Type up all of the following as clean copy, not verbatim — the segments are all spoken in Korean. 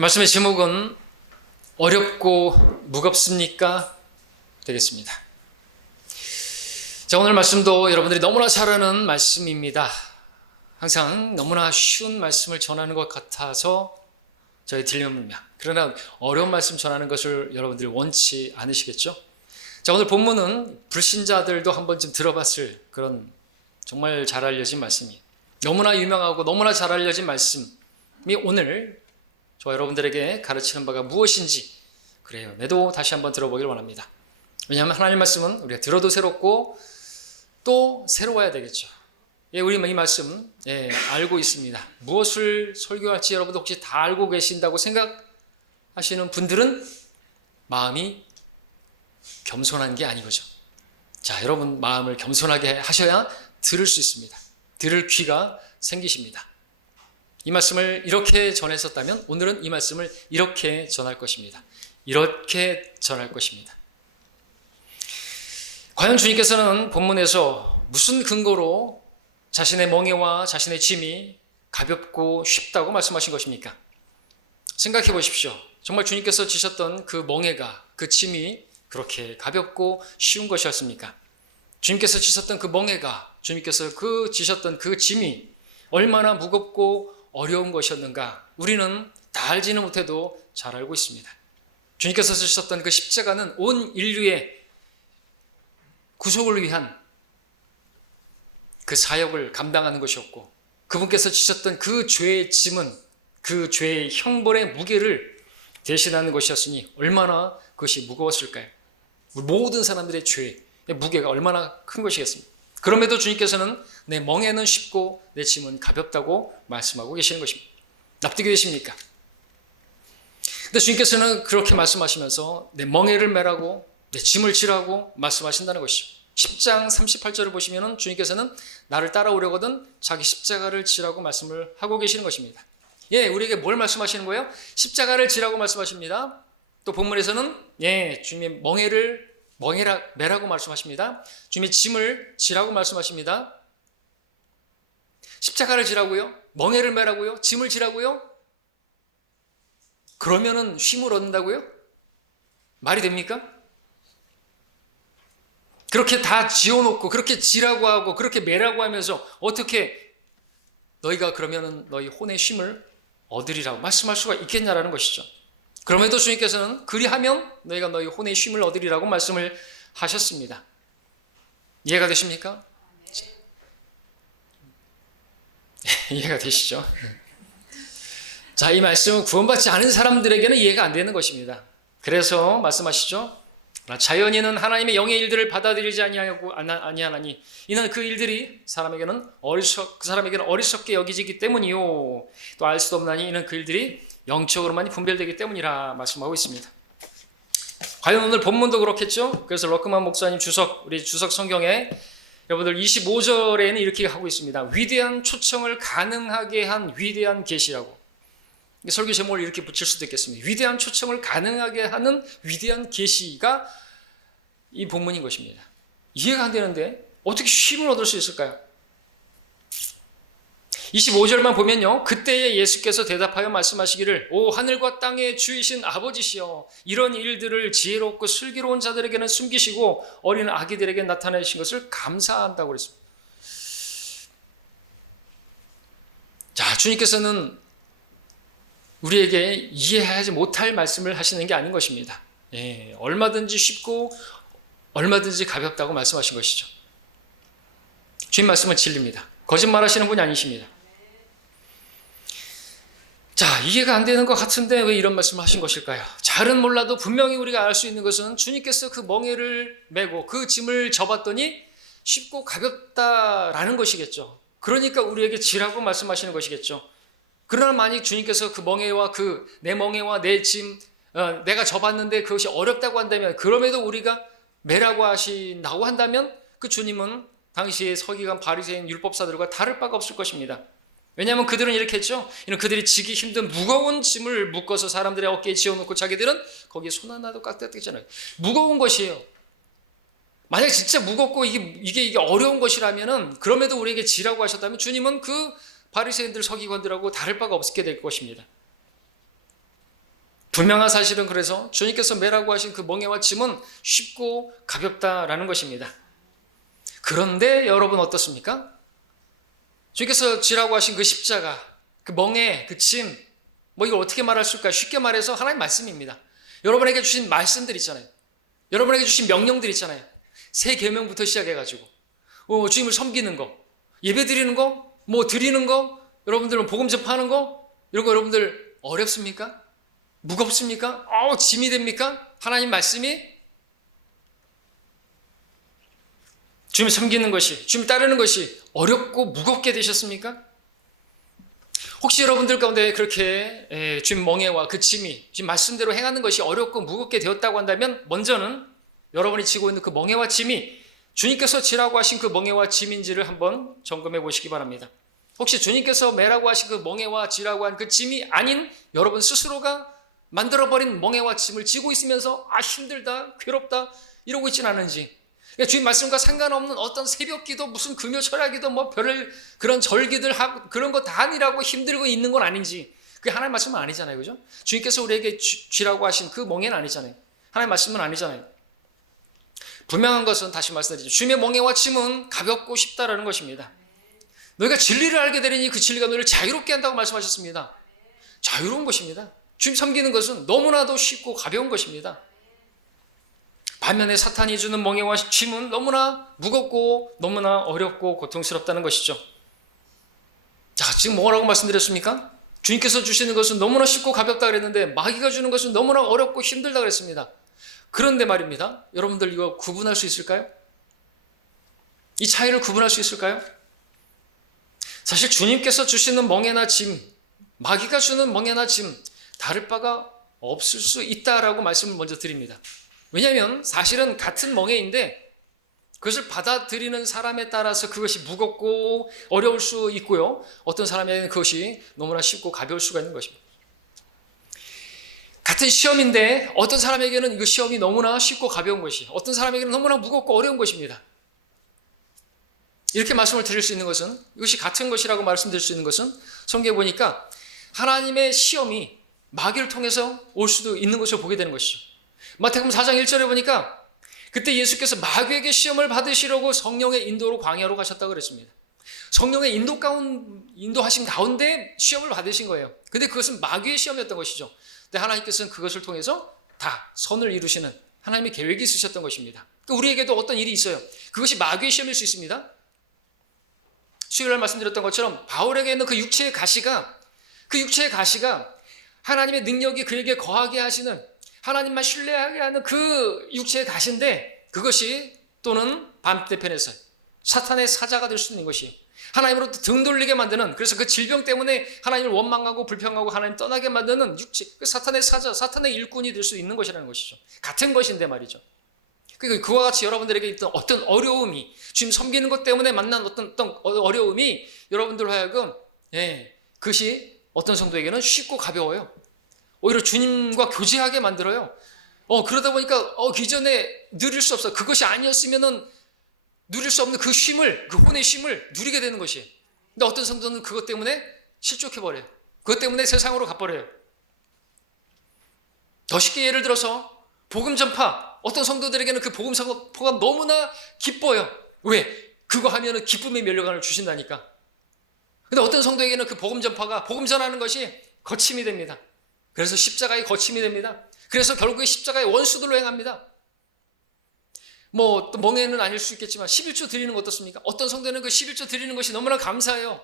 말씀의 제목은 어렵고 무겁습니까? 되겠습니다. 자, 오늘 말씀도 여러분들이 너무나 잘 아는 말씀입니다. 항상 너무나 쉬운 말씀을 전하는 것 같아서 저희 딜레마입니다. 그러나 어려운 말씀 전하는 것을 여러분들이 원치 않으시겠죠? 자, 오늘 본문은 불신자들도 한 번쯤 들어봤을 그런 정말 잘 알려진 말씀이에요. 너무나 유명하고 너무나 잘 알려진 말씀이 오늘 저 여러분들에게 가르치는 바가 무엇인지 그래요. 매도 다시 한번 들어보길 원합니다. 왜냐하면 하나님 말씀은 우리가 들어도 새롭고 또 새로워야 되겠죠. 우리 이 말씀 알고 있습니다. 무엇을 설교할지 여러분들 혹시 다 알고 계신다고 생각하시는 분들은 마음이 겸손한 게 아니거죠. 자, 여러분 마음을 겸손하게 하셔야 들을 수 있습니다. 들을 귀가 생기십니다. 이 말씀을 이렇게 전했었다면 오늘은 이 말씀을 이렇게 전할 것입니다. 이렇게 전할 것입니다. 과연 주님께서는 본문에서 무슨 근거로 자신의 멍에와 자신의 짐이 가볍고 쉽다고 말씀하신 것입니까? 생각해 보십시오. 정말 주님께서 지셨던 그 멍에가, 그 짐이 그렇게 가볍고 쉬운 것이었습니까? 주님께서 지셨던 그 멍에가, 주님께서 지셨던 그 짐이 얼마나 무겁고 어려운 것이었는가 우리는 다 알지는 못해도 잘 알고 있습니다. 주님께서 지셨던 그 십자가는 온 인류의 구속을 위한 그 사역을 감당하는 것이었고 그분께서 지셨던 그 죄의 짐은 그 죄의 형벌의 무게를 대신하는 것이었으니 얼마나 그것이 무거웠을까요? 모든 사람들의 죄의 무게가 얼마나 큰 것이겠습니까? 그럼에도 주님께서는 내 멍에는 쉽고 내 짐은 가볍다고 말씀하고 계시는 것입니다. 납득이 되십니까? 근데 주님께서는 그렇게 말씀하시면서 내 멍에를 매라고 내 짐을 지라고 말씀하신다는 것이죠. 10장 38절을 보시면 주님께서는 나를 따라오려거든 자기 십자가를 지라고 말씀을 하고 계시는 것입니다. 우리에게 뭘 말씀하시는 거예요? 십자가를 지라고 말씀하십니다. 또 본문에서는 주님의 멍에를 매라고 말씀하십니다. 주님의 짐을 지라고 말씀하십니다. 십자가를 지라고요? 멍에를 매라고요? 짐을 지라고요? 그러면은 쉼을 얻는다고요? 말이 됩니까? 그렇게 다 지어놓고 그렇게 지라고 하고 그렇게 매라고 하면서 어떻게 너희가 그러면은 너희 혼의 쉼을 얻으리라고 말씀할 수가 있겠냐라는 것이죠. 그럼에도 주님께서는 그리하면 너희가 너희 혼의 쉼을 얻으리라고 말씀을 하셨습니다. 이해가 되십니까? 이해가 되시죠? 자, 이 말씀은 구원받지 않은 사람들에게는 이해가 안 되는 것입니다. 그래서 말씀하시죠. 자연인은 하나님의 영의 일들을 받아들이지 아니하나니 이는 그 일들이 그 사람에게는 어리석게 여기지기 때문이요 또 알 수도 없나니 이는 그 일들이 영적으로만 분별되기 때문이라 말씀하고 있습니다. 과연 오늘 본문도 그렇겠죠? 그래서 러크만 목사님 우리 주석 성경에 여러분들 25절에는 이렇게 하고 있습니다. 위대한 초청을 가능하게 한 위대한 계시라고. 설교 제목을 이렇게 붙일 수도 있겠습니다. 위대한 초청을 가능하게 하는 위대한 계시가 이 본문인 것입니다. 이해가 안 되는데 어떻게 쉼을 얻을 수 있을까요? 25절만 보면요. 그때에 예수께서 대답하여 말씀하시기를 오 하늘과 땅의 주이신 아버지시여 이런 일들을 지혜롭고 슬기로운 자들에게는 숨기시고 어린 아기들에게 나타내신 것을 감사한다고 그랬습니다. 자, 주님께서는 우리에게 이해하지 못할 말씀을 하시는 게 아닌 것입니다. 얼마든지 쉽고 얼마든지 가볍다고 말씀하신 것이죠. 주님 말씀은 진리입니다. 거짓말하시는 분이 아니십니다. 자, 이해가 안 되는 것 같은데 왜 이런 말씀을 하신 것일까요? 잘은 몰라도 분명히 우리가 알 수 있는 것은 주님께서 그 멍에를 메고 그 짐을 져봤더니 쉽고 가볍다라는 것이겠죠. 그러니까 우리에게 지라고 말씀하시는 것이겠죠. 그러나 만약 주님께서 그 멍에와 내 멍에와 내 짐 내가 져봤는데 그것이 어렵다고 한다면 그럼에도 우리가 매라고 하신다고 한다면 그 주님은 당시의 서기관 바리새인 율법사들과 다를 바가 없을 것입니다. 왜냐하면 그들은 이렇게 했죠. 이는 그들이 지기 힘든 무거운 짐을 묶어서 사람들의 어깨에 지어놓고 자기들은 거기에 손 하나도 깍딱대잖아요. 무거운 것이에요. 만약 진짜 무겁고 이게 어려운 것이라면은 그럼에도 우리에게 지라고 하셨다면 주님은 그 바리새인들 서기관들하고 다를 바가 없게 될 것입니다. 분명한 사실은 그래서 주님께서 매라고 하신 그 멍에와 짐은 쉽고 가볍다라는 것입니다. 그런데 여러분 어떻습니까? 주님께서 지라고 하신 그 십자가, 그 멍에, 그 짐, 이걸 어떻게 말할 수 있을까요? 쉽게 말해서 하나님 말씀입니다. 여러분에게 주신 말씀들 있잖아요. 여러분에게 주신 명령들 있잖아요. 새 계명부터 시작해가지고 주님을 섬기는 거, 예배 드리는 거, 드리는 거, 여러분들은 복음 접하는 거, 이런 거 여러분들 어렵습니까? 무겁습니까? 짐이 됩니까? 하나님 말씀이 주님을 섬기는 것이, 주님을 따르는 것이 어렵고 무겁게 되셨습니까? 혹시 여러분들 가운데 그렇게 주님 멍에와 그 짐이 주님 말씀대로 행하는 것이 어렵고 무겁게 되었다고 한다면 먼저는 여러분이 지고 있는 그 멍에와 짐이 주님께서 지라고 하신 그 멍에와 짐인지를 한번 점검해 보시기 바랍니다. 혹시 주님께서 매라고 하신 그 멍에와 지라고 한 그 짐이 아닌 여러분 스스로가 만들어버린 멍에와 짐을 지고 있으면서 힘들다, 괴롭다 이러고 있지는 않은지, 그러니까 주님 말씀과 상관없는 어떤 새벽기도, 무슨 금요 철야기도, 별을 그런 절기들 하고 그런 거 다 아니라고 힘들고 있는 건 아닌지, 그게 하나님 말씀은 아니잖아요, 그죠? 주님께서 우리에게 쥐라고 하신 그 멍에는 아니잖아요. 하나님 말씀은 아니잖아요. 분명한 것은 다시 말씀드리죠. 주님의 멍에와 짐은 가볍고 쉽다라는 것입니다. 너희가 진리를 알게 되리니 그 진리가 너희를 자유롭게 한다고 말씀하셨습니다. 자유로운 것입니다. 주님 섬기는 것은 너무나도 쉽고 가벼운 것입니다. 반면에 사탄이 주는 멍에와 짐은 너무나 무겁고 너무나 어렵고 고통스럽다는 것이죠. 자, 지금 뭐라고 말씀드렸습니까? 주님께서 주시는 것은 너무나 쉽고 가볍다 그랬는데 마귀가 주는 것은 너무나 어렵고 힘들다 그랬습니다. 그런데 말입니다. 여러분들 이거 구분할 수 있을까요? 이 차이를 구분할 수 있을까요? 사실 주님께서 주시는 멍에나 짐, 마귀가 주는 멍에나 짐, 다를 바가 없을 수 있다라고 말씀을 먼저 드립니다. 왜냐하면 사실은 같은 멍에인데 그것을 받아들이는 사람에 따라서 그것이 무겁고 어려울 수 있고요. 어떤 사람에게는 그것이 너무나 쉽고 가벼울 수가 있는 것입니다. 같은 시험인데 어떤 사람에게는 이 시험이 너무나 쉽고 가벼운 것이, 어떤 사람에게는 너무나 무겁고 어려운 것입니다. 이렇게 말씀을 드릴 수 있는 것은, 이것이 같은 것이라고 말씀드릴 수 있는 것은 성경에 보니까 하나님의 시험이 마귀를 통해서 올 수도 있는 것을 보게 되는 것이죠. 마태복음 4장 1절에 보니까 그때 예수께서 마귀에게 시험을 받으시려고 성령의 인도로 광야로 가셨다고 그랬습니다. 성령의 인도하심 가운데 시험을 받으신 거예요. 근데 그것은 마귀의 시험이었던 것이죠. 근데 하나님께서는 그것을 통해서 다 선을 이루시는 하나님의 계획이 있으셨던 것입니다. 그러니까 우리에게도 어떤 일이 있어요. 그것이 마귀의 시험일 수 있습니다. 수요일날 말씀드렸던 것처럼 바울에게 있는 그 육체의 가시가 하나님의 능력이 그에게 거하게 하시는, 하나님만 신뢰하게 하는 그 육체의 가시인데, 그것이 또는 반대편에서 사탄의 사자가 될 수 있는 것이에요. 하나님으로부터 등 돌리게 만드는, 그래서 그 질병 때문에 하나님을 원망하고 불평하고 하나님 떠나게 만드는 육체, 그 사탄의 사자, 사탄의 일꾼이 될 수 있는 것이라는 것이죠. 같은 것인데 말이죠. 그러니까 그와 같이 여러분들에게 있던 어떤 어려움이, 주님 섬기는 것 때문에 만난 어떤 어려움이 여러분들 하여금 그것이 어떤 성도에게는 쉽고 가벼워요. 오히려 주님과 교제하게 만들어요. 그러다 보니까 기존에 누릴 수 없어. 그것이 아니었으면은 누릴 수 없는 그 쉼을, 그 혼의 쉼을 누리게 되는 것이에요. 근데 어떤 성도는 그것 때문에 실족해버려요. 그것 때문에 세상으로 가버려요. 더 쉽게 예를 들어서 복음 전파, 어떤 성도들에게는 그 복음 선포가 너무나 기뻐요. 왜? 그거 하면은 기쁨의 면류관을 주신다니까. 근데 어떤 성도에게는 그 복음 전파가, 복음 전하는 것이 거침이 됩니다. 그래서 십자가의 거침이 됩니다. 그래서 결국에 십자가의 원수들로 행합니다. 또 멍에는 아닐 수 있겠지만 11조 드리는 거 어떻습니까? 어떤 성도는 그 11조 드리는 것이 너무나 감사해요.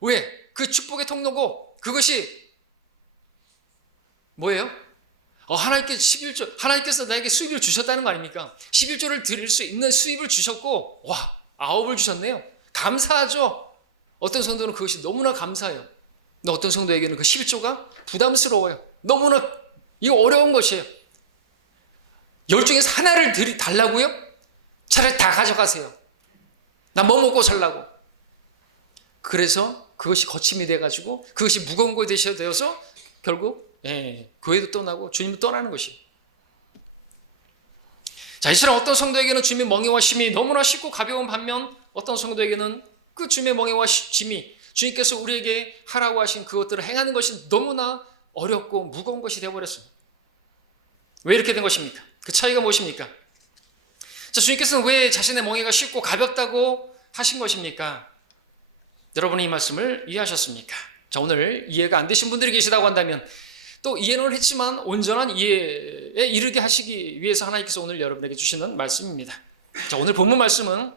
왜? 그 축복의 통로고, 그것이 뭐예요? 하나님께서 나에게 수입을 주셨다는 거 아닙니까? 11조를 드릴 수 있는 수입을 주셨고, 아홉을 주셨네요. 감사하죠? 어떤 성도는 그것이 너무나 감사해요. 근데 어떤 성도에게는 그 11조가 부담스러워요. 너무나 이거 어려운 것이에요. 10중에서 하나를 달라고요? 차라리 다 가져가세요. 나 뭐 먹고 살라고. 그래서 그것이 거침이 돼가지고 그것이 무거운 것이 되어서 결국 교회도 떠나고 주님도 떠나는 것이에요. 자, 이처럼 어떤 성도에게는 주님의 멍에와 심이 너무나 쉽고 가벼운 반면, 어떤 성도에게는 그 주님의 멍에와 짐이, 주님께서 우리에게 하라고 하신 그것들을 행하는 것이 너무나 어렵고 무거운 것이 되어버렸습니다. 왜 이렇게 된 것입니까? 그 차이가 무엇입니까? 자, 주님께서는 왜 자신의 멍에가 쉽고 가볍다고 하신 것입니까? 여러분이 이 말씀을 이해하셨습니까? 자, 오늘 이해가 안 되신 분들이 계시다고 한다면 또 이해는 했지만 온전한 이해에 이르게 하시기 위해서 하나님께서 오늘 여러분에게 주시는 말씀입니다. 자, 오늘 본문 말씀은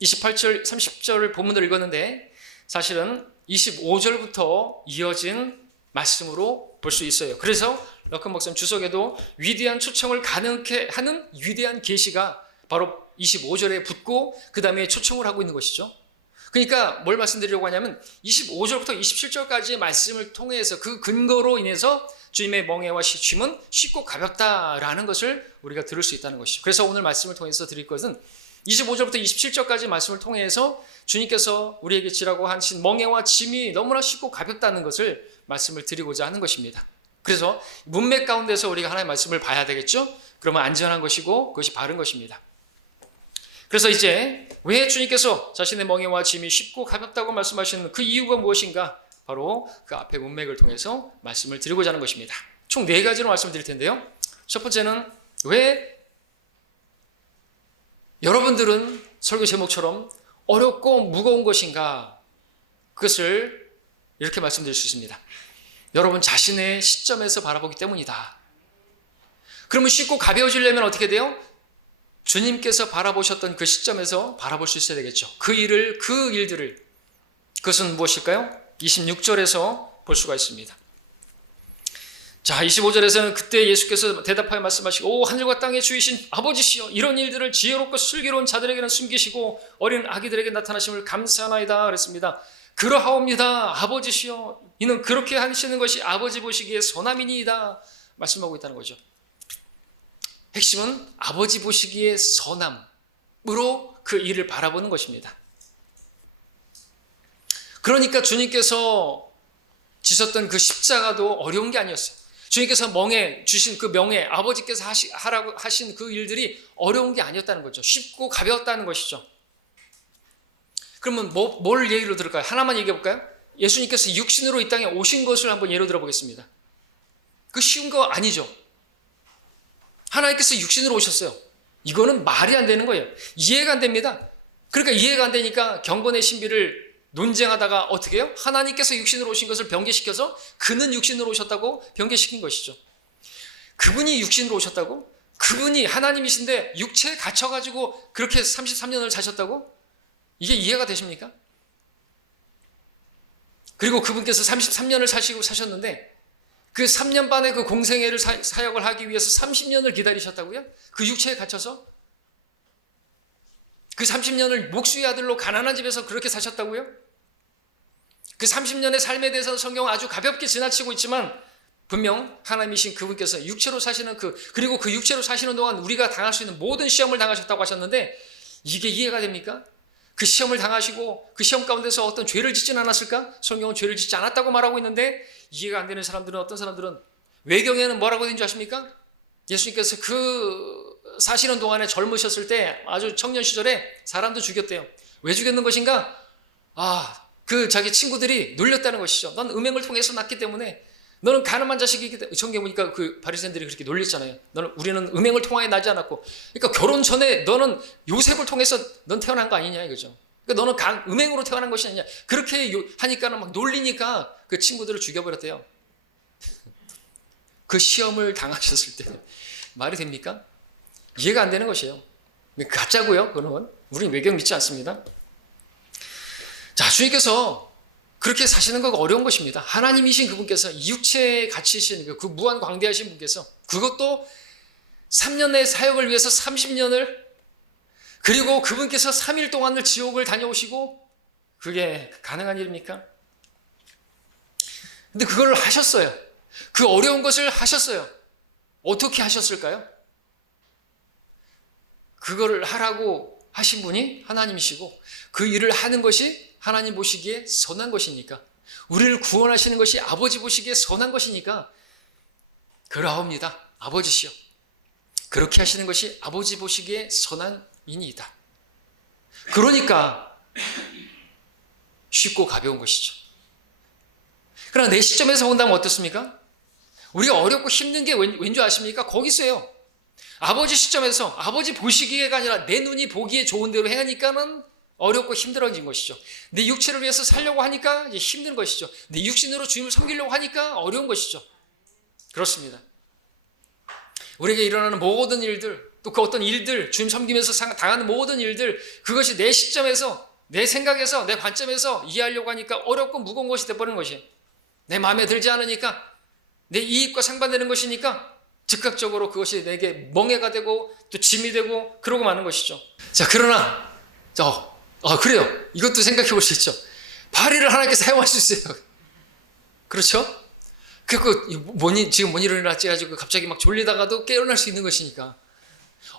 28절, 30절 본문을 읽었는데 사실은 25절부터 이어진 말씀으로 볼 수 있어요. 그래서 러컨 목사님 주석에도 위대한 초청을 가능케 하는 위대한 계시가 바로 25절에 붙고 그 다음에 초청을 하고 있는 것이죠. 그러니까 뭘 말씀드리려고 하냐면 25절부터 27절까지의 말씀을 통해서 그 근거로 인해서 주님의 멍에와 쉼은 쉽고 가볍다라는 것을 우리가 들을 수 있다는 것이죠. 그래서 오늘 말씀을 통해서 드릴 것은 25절부터 27절까지 말씀을 통해서 주님께서 우리에게 지라고 하신 멍에와 짐이 너무나 쉽고 가볍다는 것을 말씀을 드리고자 하는 것입니다. 그래서 문맥 가운데서 우리가 하나님의 말씀을 봐야 되겠죠? 그러면 안전한 것이고 그것이 바른 것입니다. 그래서 이제 왜 주님께서 자신의 멍에와 짐이 쉽고 가볍다고 말씀하시는 그 이유가 무엇인가? 바로 그 앞에 문맥을 통해서 말씀을 드리고자 하는 것입니다. 총 4가지로 말씀을 드릴 텐데요. 첫 번째는 왜 여러분들은 설교 제목처럼 어렵고 무거운 것인가? 그것을 이렇게 말씀드릴 수 있습니다. 여러분 자신의 시점에서 바라보기 때문이다. 그러면 쉽고 가벼워지려면 어떻게 돼요? 주님께서 바라보셨던 그 시점에서 바라볼 수 있어야 되겠죠. 그 일들을. 그것은 무엇일까요? 26절에서 볼 수가 있습니다. 자, 25절에서는 그때 예수께서 대답하여 말씀하시고 오 하늘과 땅의 주이신 아버지시여 이런 일들을 지혜롭고 슬기로운 자들에게는 숨기시고 어린 아기들에게 나타나심을 감사하나이다 그랬습니다. 그러하옵니다 아버지시여 이는 그렇게 하시는 것이 아버지 보시기에 선함이니이다 말씀하고 있다는 거죠. 핵심은 아버지 보시기에 선함으로 그 일을 바라보는 것입니다. 그러니까 주님께서 지셨던 그 십자가도 어려운 게 아니었어요. 주님께서 멍에 주신 그 명예, 아버지께서 하라고 하신 그 일들이 어려운 게 아니었다는 거죠. 쉽고 가벼웠다는 것이죠. 그러면 뭘 예로 들을까요? 하나만 얘기해 볼까요? 예수님께서 육신으로 이 땅에 오신 것을 한번 예로 들어보겠습니다. 그 쉬운 거 아니죠. 하나님께서 육신으로 오셨어요. 이거는 말이 안 되는 거예요. 이해가 안 됩니다. 그러니까 이해가 안 되니까 경건의 신비를 논쟁하다가 어떻게 해요? 하나님께서 육신으로 오신 것을 변개시켜서 그는 육신으로 오셨다고 변개시킨 것이죠. 그분이 육신으로 오셨다고? 그분이 하나님이신데 육체에 갇혀가지고 그렇게 33년을 사셨다고? 이게 이해가 되십니까? 그리고 그분께서 33년을 사셨는데 그 3년 반의 그 공생애를 사역을 하기 위해서 30년을 기다리셨다고요? 그 육체에 갇혀서? 그 30년을 목수의 아들로 가난한 집에서 그렇게 사셨다고요? 그 30년의 삶에 대해서는 성경은 아주 가볍게 지나치고 있지만 분명 하나님이신 그분께서 육체로 사시는 그리고 그 육체로 사시는 동안 우리가 당할 수 있는 모든 시험을 당하셨다고 하셨는데 이게 이해가 됩니까? 그 시험을 당하시고 그 시험 가운데서 어떤 죄를 짓진 않았을까? 성경은 죄를 짓지 않았다고 말하고 있는데 이해가 안 되는 사람들은 어떤 사람들은 외경에는 뭐라고 되는 줄 아십니까? 예수님께서 그 사시는 동안에 젊으셨을 때 아주 청년 시절에 사람도 죽였대요. 왜 죽였는 것인가? 그 자기 친구들이 놀렸다는 것이죠. 넌 음행을 통해서 낳기 때문에 너는 가늠한 자식이기 때문에 성경 보니까 그 바리새인들이 그렇게 놀렸잖아요. 우리는 음행을 통하여 나지 않았고 그러니까 결혼 전에 너는 요셉을 통해서 넌 태어난 거 아니냐 이거죠. 그러니까 너는 음행으로 태어난 것이 아니냐. 그렇게 하니까는 막 놀리니까 그 친구들을 죽여버렸대요. 그 시험을 당하셨을 때 말이 됩니까? 이해가 안 되는 것이에요. 가짜고요. 그건 우리는 외경 믿지 않습니다. 자, 주님께서 그렇게 사시는 거 어려운 것입니다. 하나님이신 그분께서 육체에 갇히신 그 무한 광대하신 분께서 그것도 3년의 사역을 위해서 30년을 그리고 그분께서 3일 동안을 지옥을 다녀오시고 그게 가능한 일입니까? 근데 그걸 하셨어요. 그 어려운 것을 하셨어요. 어떻게 하셨을까요? 그거를 하라고 하신 분이 하나님이시고 그 일을 하는 것이 하나님 보시기에 선한 것이니까 우리를 구원하시는 것이 아버지 보시기에 선한 것이니까 그러하옵니다. 아버지시여 그렇게 하시는 것이 아버지 보시기에 선한이니이다. 그러니까 쉽고 가벼운 것이죠. 그러나 내 시점에서 본다면 어떻습니까? 우리가 어렵고 힘든 게 왠 줄 아십니까? 거기 있어요. 아버지 시점에서 아버지 보시기가 아니라 내 눈이 보기에 좋은 대로 행하니까는 어렵고 힘들어진 것이죠. 내 육체를 위해서 살려고 하니까 이제 힘든 것이죠. 내 육신으로 주님을 섬기려고 하니까 어려운 것이죠. 그렇습니다. 우리에게 일어나는 모든 일들, 또 그 어떤 일들, 주님 섬기면서 당하는 모든 일들, 그것이 내 시점에서, 내 생각에서, 내 관점에서 이해하려고 하니까 어렵고 무거운 것이 되어버리는 것이에요. 내 마음에 들지 않으니까, 내 이익과 상반되는 것이니까 즉각적으로 그것이 내게 멍해가 되고 또 짐이 되고 그러고 마는 것이죠. 자, 그러나 그래요. 이것도 생각해 볼 수 있죠. 발의를 하나님께서 사용할 수 있어요. 그렇죠? 지금 뭔 일이 일어났지 해가지고 갑자기 막 졸리다가도 깨어날 수 있는 것이니까.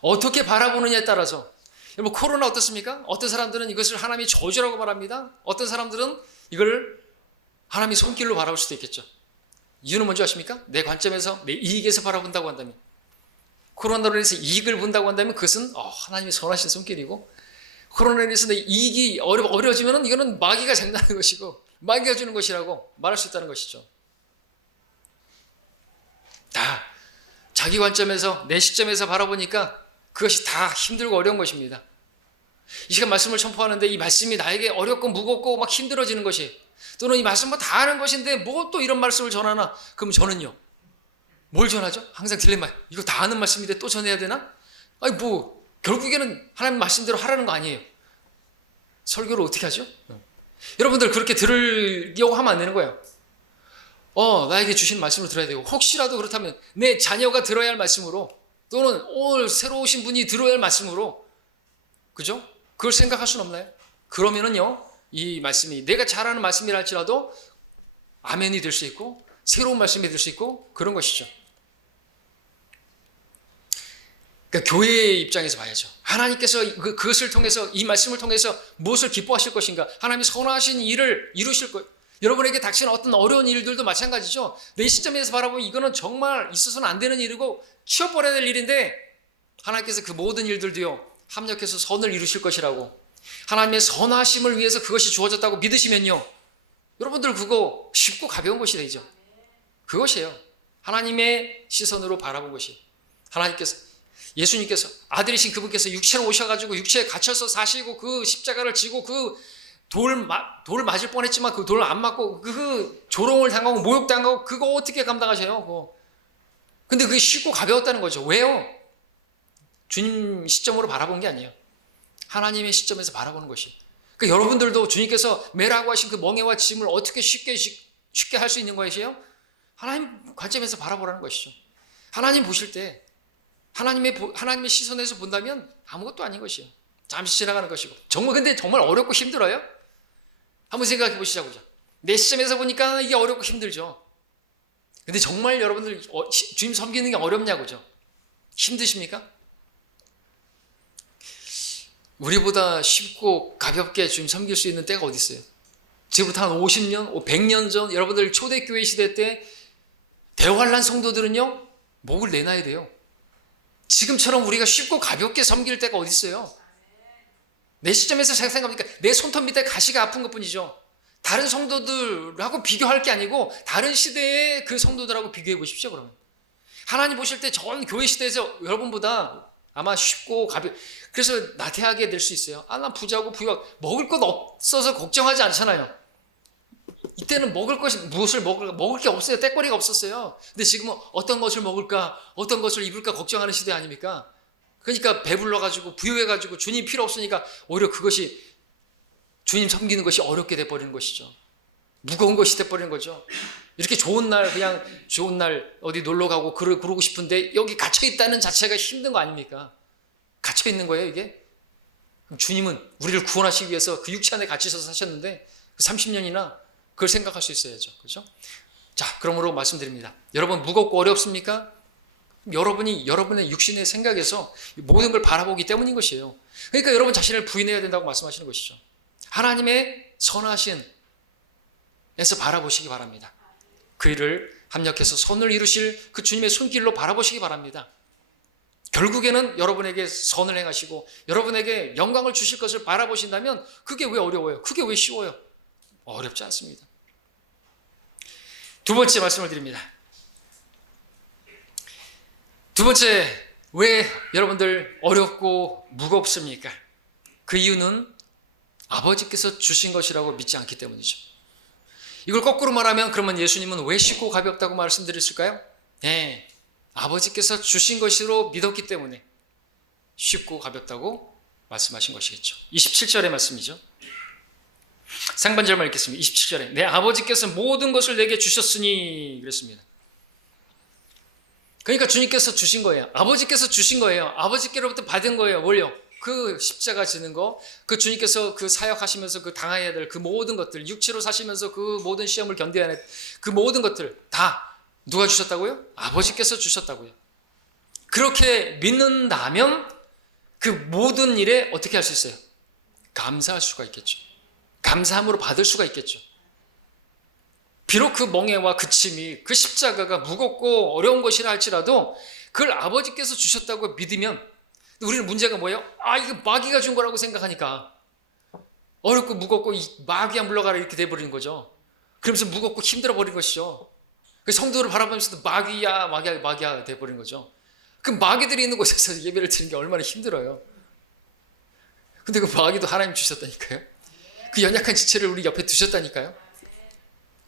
어떻게 바라보느냐에 따라서. 여러분, 코로나 어떻습니까? 어떤 사람들은 이것을 하나님이 저주라고 말합니다. 어떤 사람들은 이걸 하나님이 손길로 바라볼 수도 있겠죠. 이유는 뭔지 아십니까? 내 관점에서, 내 이익에서 바라본다고 한다면, 코로나로 인해서 이익을 본다고 한다면 그것은 하나님이 선하신 손길이고, 코로나로 인해서 내 이익이 어려워지면 이거는 마귀가 장난하는 것이고 마귀가 주는 것이라고 말할 수 있다는 것이죠. 다 자기 관점에서, 내 시점에서 바라보니까 그것이 다 힘들고 어려운 것입니다. 이 시간 말씀을 선포하는데 이 말씀이 나에게 어렵고 무겁고 막 힘들어지는 것이, 또는 이 말씀 다 아는 것인데 뭐 또 이런 말씀을 전하나? 그럼 저는요, 뭘 전하죠? 항상 딜레마. 이거 다 아는 말씀인데 또 전해야 되나? 결국에는 하나님 말씀대로 하라는 거 아니에요. 설교를 어떻게 하죠? 여러분들 그렇게 들으려고 하면 안 되는 거예요. 나에게 주신 말씀을 들어야 되고, 혹시라도 그렇다면 내 자녀가 들어야 할 말씀으로, 또는 오늘 새로 오신 분이 들어야 할 말씀으로, 그죠? 그걸 생각할 수는 없나요? 그러면은요, 이 말씀이 내가 잘 아는 말씀이라 할지라도 아멘이 될 수 있고 새로운 말씀이 될 수 있고 그런 것이죠. 그러니까 교회의 입장에서 봐야죠. 하나님께서 그것을 통해서, 이 말씀을 통해서 무엇을 기뻐하실 것인가? 하나님이 선하신 일을 이루실 것. 여러분에게 닥치는 어떤 어려운 일들도 마찬가지죠. 내 시점에서 바라보면 이거는 정말 있어서는 안 되는 일이고 치워버려야 될 일인데, 하나님께서 그 모든 일들도요, 합력해서 선을 이루실 것이라고, 하나님의 선하심을 위해서 그것이 주어졌다고 믿으시면요, 여러분들 그거 쉽고 가벼운 것이 되죠. 그것이에요. 하나님의 시선으로 바라본 것이. 하나님께서, 예수님께서, 아들이신 그분께서 육체로 오셔가지고 육체에 갇혀서 사시고 그 십자가를 지고 그 돌 맞을 뻔했지만 그 돌을 안 맞고 그 조롱을 당하고 모욕당하고 그거 어떻게 감당하셔요? 그거. 근데 그게 쉽고 가벼웠다는 거죠. 왜요? 주님 시점으로 바라본 게 아니에요. 하나님의 시점에서 바라보는 것이. 그러니까 여러분들도 주님께서 매라고 하신 그 멍에와 짐을 어떻게 쉽게 할 수 있는 것이에요? 하나님 관점에서 바라보라는 것이죠. 하나님 보실 때 하나님의 시선에서 본다면 아무것도 아닌 것이에요. 잠시 지나가는 것이고. 근데 정말 어렵고 힘들어요? 한번 생각해 보시자고요. 내 시점에서 보니까 이게 어렵고 힘들죠. 근데 정말 여러분들 주님 섬기는 게 어렵냐고죠. 힘드십니까? 우리보다 쉽고 가볍게 주님 섬길 수 있는 때가 어디 있어요? 지금부터 한 50년, 100년 전 여러분들 초대교회 시대 때 대환란 성도들은요, 목을 내놔야 돼요. 지금처럼 우리가 쉽고 가볍게 섬길 때가 어디 있어요? 내 시점에서 생각해보니까 내 손톱 밑에 가시가 아픈 것뿐이죠. 다른 성도들하고 비교할 게 아니고 다른 시대의 그 성도들하고 비교해 보십시오. 그러면 하나님 보실 때 전 교회 시대에서 여러분보다 아마 쉽고 그래서 나태하게 될 수 있어요. 난 부자고 부유하고 먹을 것 없어서 걱정하지 않잖아요. 이때는 무엇을 먹을 게 없어요. 떼거리가 없었어요. 근데 지금은 어떤 것을 먹을까, 어떤 것을 입을까 걱정하는 시대 아닙니까? 그러니까 배불러가지고 부유해가지고 주님 필요 없으니까 오히려 그것이 주님 섬기는 것이 어렵게 돼버리는 것이죠. 무거운 것이 돼버리는 거죠. 이렇게 좋은 날 어디 놀러 가고 그러고 싶은데 여기 갇혀 있다는 자체가 힘든 거 아닙니까? 갇혀 있는 거예요, 이게? 그럼 주님은 우리를 구원하시기 위해서 그 육체 안에 갇히셔서 사셨는데 30년이나 그걸 생각할 수 있어야죠. 그렇죠? 자, 그러므로 말씀드립니다. 여러분 무겁고 어렵습니까? 여러분이 여러분의 육신의 생각에서 모든 걸 바라보기 때문인 것이에요. 그러니까 여러분 자신을 부인해야 된다고 말씀하시는 것이죠. 하나님의 선하신 에서 바라보시기 바랍니다. 그 일을 합력해서 선을 이루실 그 주님의 손길로 바라보시기 바랍니다. 결국에는 여러분에게 선을 행하시고 여러분에게 영광을 주실 것을 바라보신다면 그게 왜 어려워요? 그게 왜 쉬워요? 어렵지 않습니다. 두 번째 말씀을 드립니다. 두 번째, 왜 여러분들 어렵고 무겁습니까? 그 이유는 아버지께서 주신 것이라고 믿지 않기 때문이죠. 이걸 거꾸로 말하면 그러면 예수님은 왜 쉽고 가볍다고 말씀드렸을까요? 네, 아버지께서 주신 것으로 믿었기 때문에 쉽고 가볍다고 말씀하신 것이겠죠. 27절의 말씀이죠. 상반절만 읽겠습니다. 27절에 내 아버지께서 모든 것을 내게 주셨으니 그랬습니다. 그러니까 주님께서 주신 거예요. 아버지께서 주신 거예요. 아버지께로부터 받은 거예요. 뭘요? 그 십자가 지는 거, 그 주님께서 그 사역하시면서 그 당해야 될 그 모든 것들, 육체로 사시면서 그 모든 시험을 견뎌야 할 그 모든 것들 다 누가 주셨다고요? 아버지께서 주셨다고요. 그렇게 믿는다면 그 모든 일에 어떻게 할 수 있어요? 감사할 수가 있겠죠. 감사함으로 받을 수가 있겠죠. 비록 그 멍에와 그 침이 그 십자가가 무겁고 어려운 것이라 할지라도 그걸 아버지께서 주셨다고 믿으면 우리는 문제가 뭐예요? 이거 마귀가 준 거라고 생각하니까 어렵고 무겁고 마귀야 물러가라 이렇게 돼버리는 거죠. 그러면서 무겁고 힘들어 버린 것이죠. 성도를 바라보면서도 마귀야 돼버린 거죠. 그 마귀들이 있는 곳에서 예배를 드리는 게 얼마나 힘들어요. 근데 그 마귀도 하나님 주셨다니까요. 그 연약한 지체를 우리 옆에 두셨다니까요.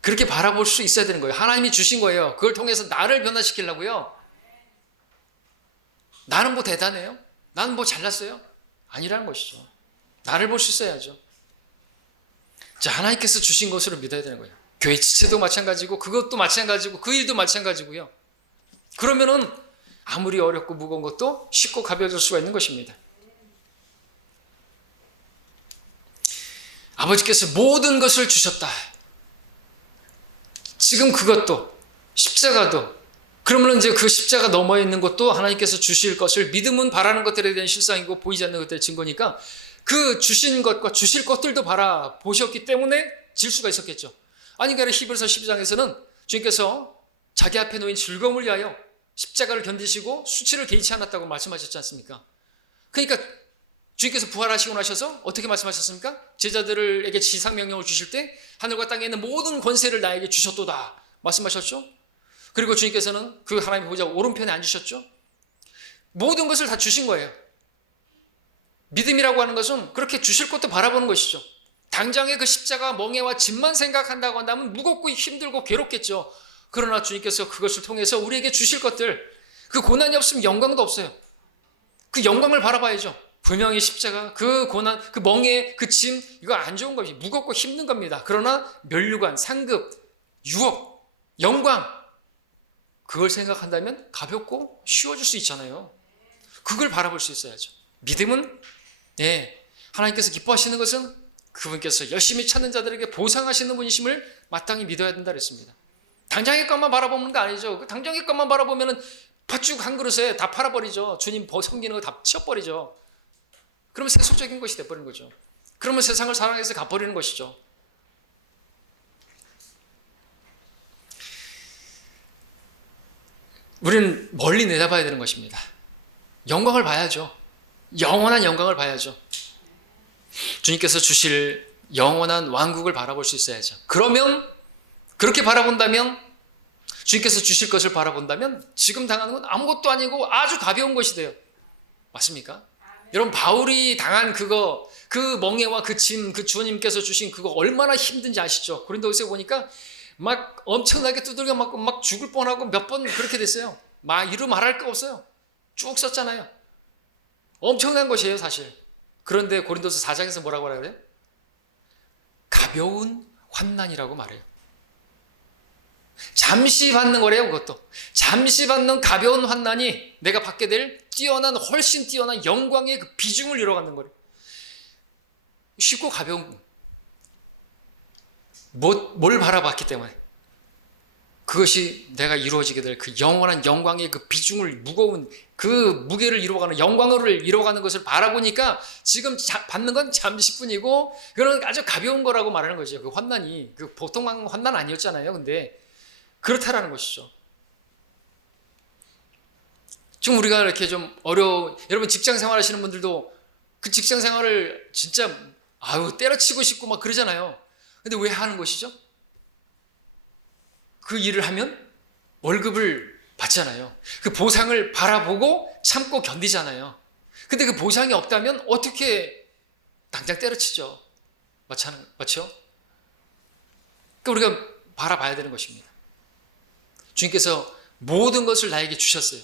그렇게 바라볼 수 있어야 되는 거예요. 하나님이 주신 거예요. 그걸 통해서 나를 변화시키려고요. 나는 뭐 대단해요? 나는 뭐 잘났어요? 아니라는 것이죠. 나를 볼 수 있어야죠. 자, 하나님께서 주신 것으로 믿어야 되는 거예요. 교회 지체도 마찬가지고 그것도 마찬가지고 그 일도 마찬가지고요. 그러면은 아무리 어렵고 무거운 것도 쉽고 가벼워질 수가 있는 것입니다. 아버지께서 모든 것을 주셨다. 지금 그것도 십자가도 그러면 이제 그 십자가 너머에 있는 것도 하나님께서 주실 것을 믿음은 바라는 것들에 대한 실상이고 보이지 않는 것들의 증거니까 그 주신 것과 주실 것들도 바라보셨기 때문에 질 수가 있었겠죠. 아니 그러니까 히브리서 12장에서는 주님께서 자기 앞에 놓인 즐거움을 위하여 십자가를 견디시고 수치를 개의치 않았다고 말씀하셨지 않습니까? 그러니까 주님께서 부활하시고 나셔서 어떻게 말씀하셨습니까? 제자들에게 지상명령을 주실 때 하늘과 땅에 있는 모든 권세를 나에게 주셨도다 말씀하셨죠? 그리고 주님께서는 그 하나님의 보좌 오른편에 앉으셨죠? 모든 것을 다 주신 거예요. 믿음이라고 하는 것은 그렇게 주실 것도 바라보는 것이죠. 당장의 그 십자가 멍에와 짐만 생각한다고 한다면 무겁고 힘들고 괴롭겠죠. 그러나 주님께서 그것을 통해서 우리에게 주실 것들, 그 고난이 없으면 영광도 없어요. 그 영광을 바라봐야죠. 분명히 십자가, 그 고난, 그 멍에, 그 짐, 이거 안 좋은 것이 무겁고 힘든 겁니다. 그러나 면류관, 상급, 유업, 영광, 그걸 생각한다면 가볍고 쉬워질 수 있잖아요. 그걸 바라볼 수 있어야죠. 믿음은 하나님께서 기뻐하시는 것은 그분께서 열심히 찾는 자들에게 보상하시는 분이심을 마땅히 믿어야 된다 그랬습니다. 당장의 것만 바라보는 거 아니죠. 그 당장의 것만 바라보면 팥죽 한 그릇에 다 팔아버리죠. 주님 섬기는 거 다 치워버리죠. 그러면 세속적인 것이 돼버리는 거죠. 그러면 세상을 사랑해서 가버리는 것이죠. 우리는 멀리 내다봐야 되는 것입니다. 영광을 봐야죠. 영원한 영광을 봐야죠. 주님께서 주실 영원한 왕국을 바라볼 수 있어야죠. 그러면 그렇게 바라본다면 주님께서 주실 것을 바라본다면 지금 당하는 건 아무것도 아니고 아주 가벼운 것이 돼요. 맞습니까? 여러분 바울이 당한 그거 그 멍에와 그 짐 그 주님께서 주신 그거 얼마나 힘든지 아시죠? 고린도후서 보니까 막 엄청나게 두들겨 맞고 막 죽을 뻔하고 몇 번 그렇게 됐어요. 이루 말할 거 없어요. 쭉 썼잖아요. 엄청난 것이에요 사실. 그런데 고린도서 4장에서 뭐라고 하라 그래요? 가벼운 환난이라고 말해요. 잠시 받는 거래요. 그것도 잠시 받는 가벼운 환난이 내가 받게 될 훨씬 뛰어난 영광의 그 비중을 이뤄가는 거래요. 쉽고 가벼운 뭘 바라봤기 때문에 그것이 내가 이루어지게 될 그 영원한 영광의 그 비중을 무거운 그 무게를 이루어가는 영광을 이루어가는 것을 바라보니까 지금 받는 건 잠시뿐이고 그런 아주 가벼운 거라고 말하는 거죠. 그 환난이 그 보통 환난 아니었잖아요. 근데 그렇다라는 것이죠. 지금 우리가 이렇게 좀 여러분 직장 생활 하시는 분들도 그 직장 생활을 진짜 때려치고 싶고 막 그러잖아요. 근데 왜 하는 것이죠? 그 일을 하면 월급을 받잖아요. 그 보상을 바라보고 참고 견디잖아요. 근데 그 보상이 없다면 어떻게 당장 때려치죠. 맞죠? 그러니까 우리가 바라봐야 되는 것입니다. 주님께서 모든 것을 나에게 주셨어요.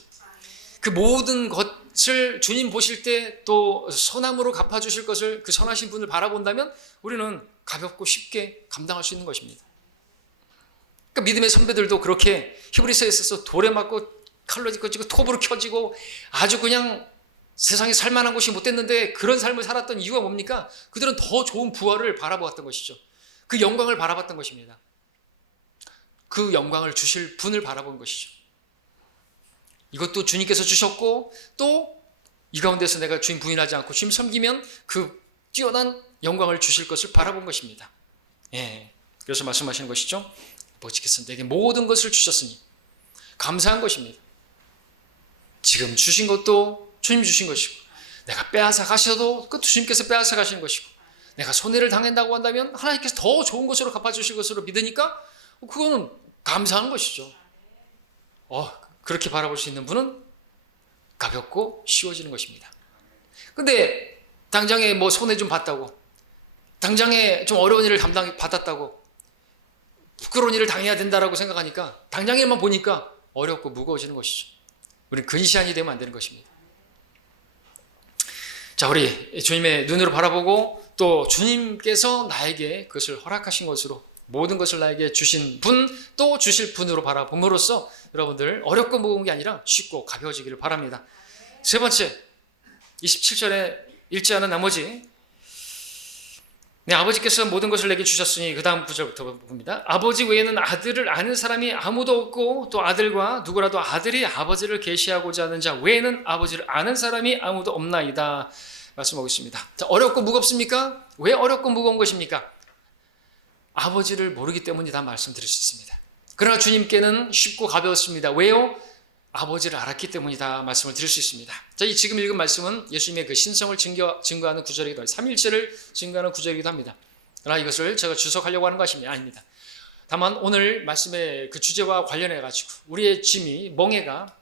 그 모든 것을 주님 보실 때 또 선함으로 갚아주실 것을, 그 선하신 분을 바라본다면 우리는 가볍고 쉽게 감당할 수 있는 것입니다. 그러니까 믿음의 선배들도 그렇게 히브리서에 있어서 돌에 맞고 칼로 찢어지고 톱으로 켜지고 아주 그냥 세상에 살만한 곳이 못 됐는데 그런 삶을 살았던 이유가 뭡니까? 그들은 더 좋은 부활을 바라보았던 것이죠. 그 영광을 바라봤던 것입니다. 그 영광을 주실 분을 바라본 것이죠. 이것도 주님께서 주셨고 또 이 가운데서 내가 주님 부인하지 않고 주님 섬기면 그 뛰어난 영광을 주실 것을 바라본 것입니다. 예, 그래서 말씀하시는 것이죠. 아버지께서 내게 모든 것을 주셨으니 감사한 것입니다. 지금 주신 것도 주님 주신 것이고, 내가 빼앗아 가셔도 그것도 주님께서 빼앗아 가시는 것이고, 내가 손해를 당한다고 한다면 하나님께서 더 좋은 것으로 갚아주실 것으로 믿으니까 그거는 감사한 것이죠. 그렇게 바라볼 수 있는 분은 가볍고 쉬워지는 것입니다. 근데 당장에 뭐 손해 좀 봤다고, 당장에 좀 어려운 일을 받았다고, 부끄러운 일을 당해야 된다라고 생각하니까 당장의 일만 보니까 어렵고 무거워지는 것이죠. 우리는 근시안이 되면 안 되는 것입니다. 자, 우리 주님의 눈으로 바라보고 또 주님께서 나에게 그것을 허락하신 것으로 모든 것을 나에게 주신 분, 또 주실 분으로 바라봄으로써 여러분들 어렵고 무거운 게 아니라 쉽고 가벼워지기를 바랍니다. 세 번째, 27절에 읽지 않은 나머지, 내 아버지께서 모든 것을 내게 주셨으니, 그 다음 구절부터 봅니다. 아버지 외에는 아들을 아는 사람이 아무도 없고 또 아들과 누구라도 아들이 아버지를 계시하고자 하는 자 외에는 아버지를 아는 사람이 아무도 없나이다 말씀하고 있습니다. 자, 어렵고 무겁습니까? 왜 어렵고 무거운 것입니까? 아버지를 모르기 때문이다 말씀드릴 수 있습니다. 그러나 주님께는 쉽고 가벼웠습니다. 왜요? 아버지를 알았기 때문이다 말씀을 드릴 수 있습니다. 자, 이 지금 읽은 말씀은 예수님의 그 신성을 증거하는 구절이기도 합니다. 삼위일체를 증거하는 구절이기도 합니다. 그러나 이것을 제가 주석하려고 하는 것이 아닙니다. 다만 오늘 말씀의 그 주제와 관련해 가지고 우리의 짐이, 멍에가,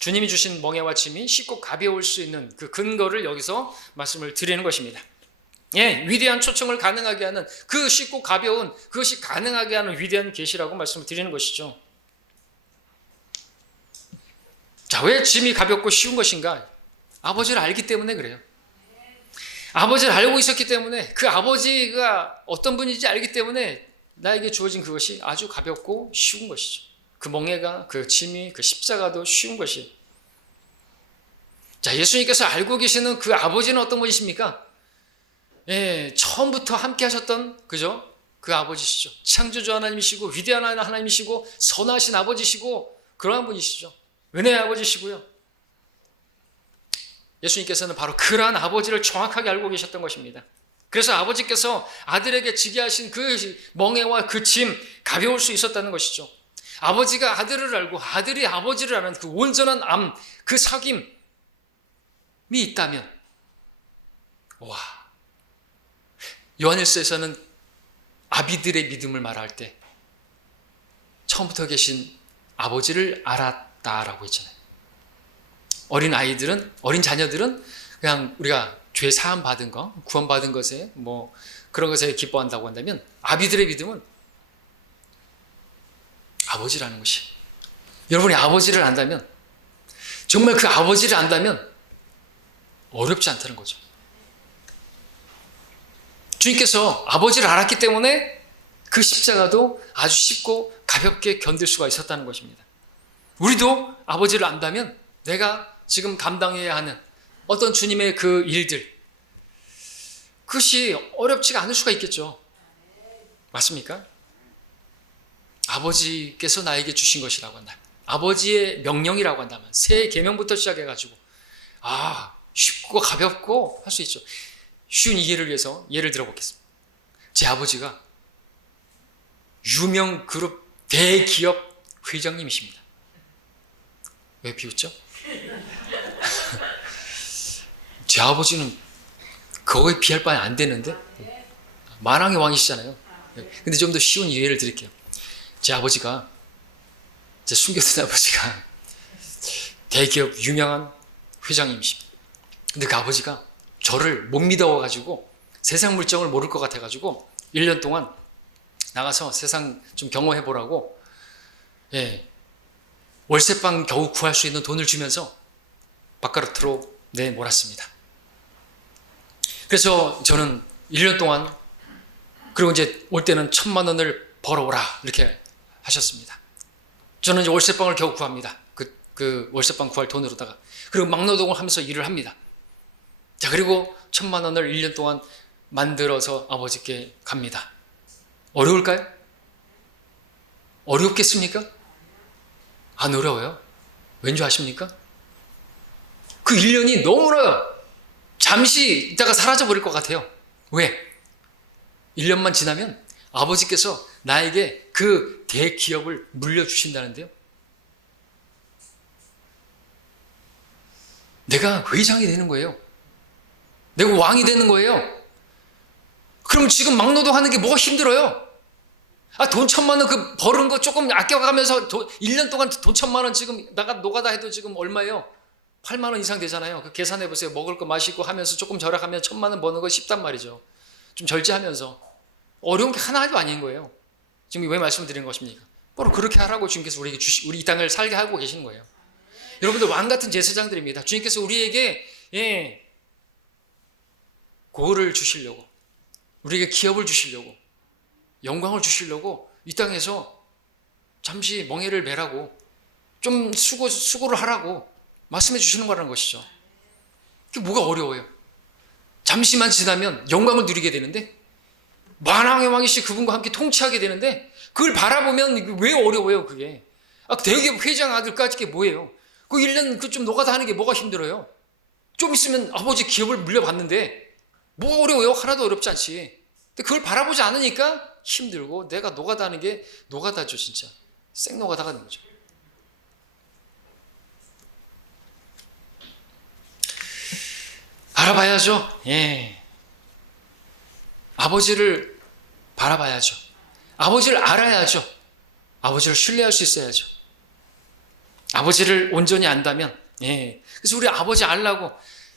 주님이 주신 멍에와 짐이 쉽고 가벼울 수 있는 그 근거를 여기서 말씀을 드리는 것입니다. 예, 위대한 초청을 가능하게 하는, 그 쉽고 가벼운, 그것이 가능하게 하는 위대한 계시라고 말씀을 드리는 것이죠. 자, 왜 짐이 가볍고 쉬운 것인가? 아버지를 알기 때문에 그래요. 아버지를 알고 있었기 때문에, 그 아버지가 어떤 분인지 알기 때문에 나에게 주어진 그것이 아주 가볍고 쉬운 것이죠. 그 멍에가, 그 짐이, 그 십자가도 쉬운 것이에요. 자, 예수님께서 알고 계시는 그 아버지는 어떤 분이십니까? 예, 처음부터 함께 하셨던, 그죠? 그 아버지시죠. 창조주 하나님이시고 위대한 하나님이시고 선하신 아버지시고 그러한 분이시죠. 은혜의 아버지시고요. 예수님께서는 바로 그러한 아버지를 정확하게 알고 계셨던 것입니다. 그래서 아버지께서 아들에게 지게 하신 그 멍에와 그 짐, 가벼울 수 있었다는 것이죠. 아버지가 아들을 알고 아들이 아버지를 아는 그 온전한 암, 그 사귐이 있다면, 와, 요한일서에서는 아비들의 믿음을 말할 때 처음부터 계신 아버지를 알았다라고 했잖아요. 어린 아이들은, 어린 자녀들은 그냥 우리가 죄 사함 받은 거, 구원 받은 것에 뭐 그런 것에 기뻐한다고 한다면, 아비들의 믿음은 아버지라는 것이, 여러분이 아버지를 안다면, 정말 그 아버지를 안다면 어렵지 않다는 거죠. 주님께서 아버지를 알았기 때문에 그 십자가도 아주 쉽고 가볍게 견딜 수가 있었다는 것입니다. 우리도 아버지를 안다면 내가 지금 감당해야 하는 어떤 주님의 그 일들, 그것이 어렵지가 않을 수가 있겠죠. 맞습니까? 아버지께서 나에게 주신 것이라고 한다면, 아버지의 명령이라고 한다면, 새 계명부터 시작해가지고 쉽고 가볍고 할 수 있죠. 쉬운 이해를 위해서 예를 들어보겠습니다. 제 아버지가 유명 그룹 대기업 회장님이십니다. 왜 비웃죠? 제 아버지는 그거에 비할 바에 안 되는데, 만왕의 왕이시잖아요. 근데 좀 더 쉬운 예를 드릴게요. 제 아버지가, 제 숨겨둔 아버지가 대기업 유명한 회장님이십니다. 근데 그 아버지가 저를 못 믿어가지고 세상 물정을 모를 것 같아가지고 1년 동안 나가서 세상 좀 경험해보라고 월세방 겨우 구할 수 있는 돈을 주면서 바깥으로 내몰았습니다. 그래서 저는 1년 동안, 그리고 이제 올 때는 1,000만 원을 벌어오라 이렇게 하셨습니다. 저는 이제 월세방을 겨우 구합니다. 그 월세방 구할 돈으로다가. 그리고 막노동을 하면서 일을 합니다. 자, 그리고 1,000만 원을 1년 동안 만들어서 아버지께 갑니다. 어려울까요? 어렵겠습니까? 안 어려워요. 왠지 아십니까? 그 1년이 너무나 잠시 있다가 사라져버릴 것 같아요. 왜? 1년만 지나면 아버지께서 나에게 그 대기업을 물려주신다는데요. 내가 회장이 되는 거예요. 내가 왕이 되는 거예요. 그럼 지금 막노동하는 게 뭐가 힘들어요? 돈 1,000만 원 그 벌은 거 조금 아껴가면서 1년 동안 돈 1,000만 원 지금 나가 노가다 해도 지금 얼마예요? 8만 원 이상 되잖아요. 그 계산해 보세요. 먹을 거 마시고 하면서 조금 절약하면 1,000만 원 버는 거 쉽단 말이죠. 좀 절제하면서. 어려운 게 하나도 아닌 거예요. 지금 왜 말씀드리는 것입니까? 바로 그렇게 하라고 주님께서 우리 이 땅을 살게 하고 계시는 거예요. 여러분들 왕 같은 제사장들입니다. 주님께서 우리에게 고를 주시려고, 우리에게 기업을 주시려고, 영광을 주시려고 이 땅에서 잠시 멍에를 매라고, 좀 수고를 하라고 말씀해 주시는 거라는 것이죠. 그게 뭐가 어려워요? 잠시만 지나면 영광을 누리게 되는데, 만왕의 왕이시 그분과 함께 통치하게 되는데, 그걸 바라보면 왜 어려워요, 그게? 대기업 회장 아들까지 게 뭐예요? 그 1년 좀 노가다 하는 게 뭐가 힘들어요? 좀 있으면 아버지 기업을 물려받는데, 뭐가 어려워요? 하나도 어렵지 않지. 근데 그걸 바라보지 않으니까 힘들고, 내가 노가다 하는 게 노가다죠, 진짜. 생노가다가 되는 거죠. 바라봐야죠. 아버지를 바라봐야죠. 아버지를 알아야죠. 아버지를 신뢰할 수 있어야죠. 아버지를 온전히 안다면, 그래서 우리 아버지 알라고,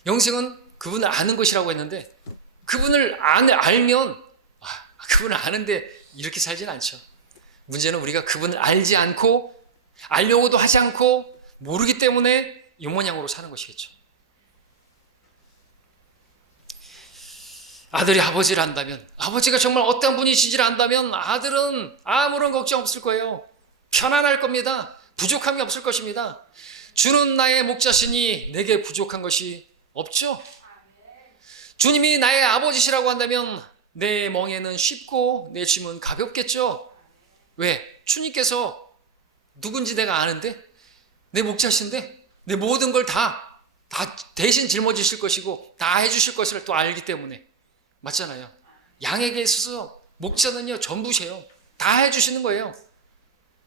영생은 그분을 아는 것이라고 했는데, 그분을 알면, 그분을 아는데 이렇게 살진 않죠. 문제는 우리가 그분을 알지 않고, 알려고도 하지 않고, 모르기 때문에 이 모양으로 사는 것이겠죠. 아들이 아버지를 안다면, 아버지가 정말 어떤 분이신지를 안다면 아들은 아무런 걱정 없을 거예요. 편안할 겁니다. 부족함이 없을 것입니다. 주는 나의 목자시니 내게 부족한 것이 없죠. 주님이 나의 아버지시라고 한다면 내 멍에는 쉽고 내 짐은 가볍겠죠. 왜? 주님께서 누군지 내가 아는데, 내 목자신데, 내 모든 걸 다 대신 짊어지실 것이고 다 해주실 것을 또 알기 때문에. 맞잖아요. 양에게 있어서 목자는요 전부세요. 다 해주시는 거예요.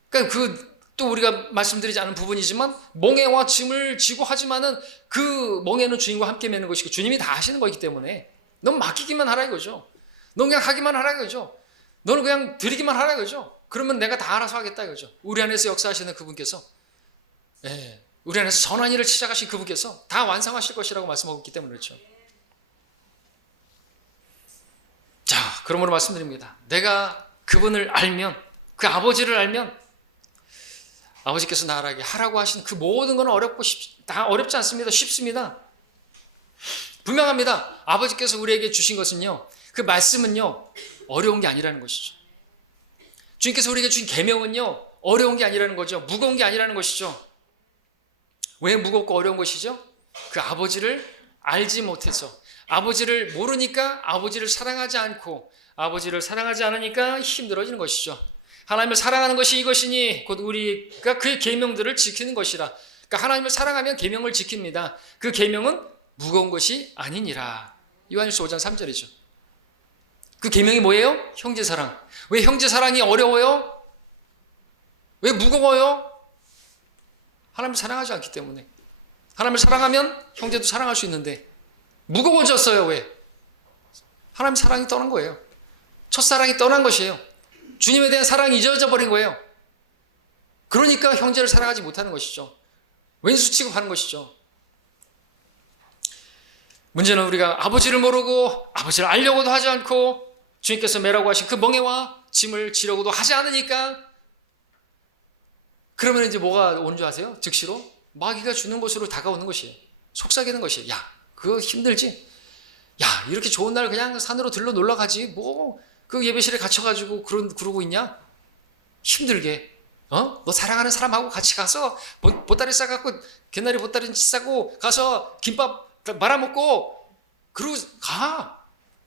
그러니까 또 우리가 말씀드리지 않은 부분이지만, 멍에와 짐을 지고 하지만은 그 멍에는 주님과 함께 매는 것이고 주님이 다 하시는 거기 때문에 넌 맡기기만 하라 이거죠. 넌 그냥 하기만 하라 이거죠. 너는 그냥 드리기만 하라 이거죠. 그러면 내가 다 알아서 하겠다 이거죠. 우리 안에서 역사하시는 그분께서, 우리 안에서 선한 일을 시작하신 그분께서 다 완성하실 것이라고 말씀하고 있기 때문에 그렇죠. 자, 그러므로 말씀드립니다. 내가 그분을 알면, 그 아버지를 알면, 아버지께서 나에게 하라고 하신 그 모든 건 다 어렵지 않습니다. 쉽습니다. 분명합니다. 아버지께서 우리에게 주신 것은요, 그 말씀은요 어려운 게 아니라는 것이죠. 주님께서 우리에게 주신 계명은요 어려운 게 아니라는 거죠. 무거운 게 아니라는 것이죠. 왜 무겁고 어려운 것이죠? 그 아버지를 알지 못해서, 아버지를 모르니까, 아버지를 사랑하지 않고, 아버지를 사랑하지 않으니까 힘들어지는 것이죠. 하나님을 사랑하는 것이 이것이니 곧 우리가 그의 계명들을 지키는 것이라. 그러니까 하나님을 사랑하면 계명을 지킵니다. 그 계명은 무거운 것이 아니니라. 요한일서 5장 3절이죠. 그 계명이 뭐예요? 형제사랑. 왜 형제사랑이 어려워요? 왜 무거워요? 하나님을 사랑하지 않기 때문에. 하나님을 사랑하면 형제도 사랑할 수 있는데 무거워졌어요. 왜? 하나님 사랑이 떠난 거예요. 첫사랑이 떠난 것이에요. 주님에 대한 사랑이 잊어져 버린 거예요. 그러니까 형제를 사랑하지 못하는 것이죠. 왼수 취급하는 것이죠. 문제는 우리가 아버지를 모르고 아버지를 알려고도 하지 않고 주님께서 매라고 하신 그 멍에와 짐을 지려고도 하지 않으니까, 그러면 이제 뭐가 오는 줄 아세요? 즉시로 마귀가 주는 곳으로 다가오는 것이에요. 속삭이는 것이에요. 야, 그거 힘들지? 야, 이렇게 좋은 날 그냥 산으로 들러 놀러 가지. 뭐 그 예배실에 갇혀가지고 그러고 있냐? 힘들게. 너 사랑하는 사람하고 같이 가서 보따리 싸갖고, 개나리 보따리 싸고 가서 김밥 말아먹고 그러고 가.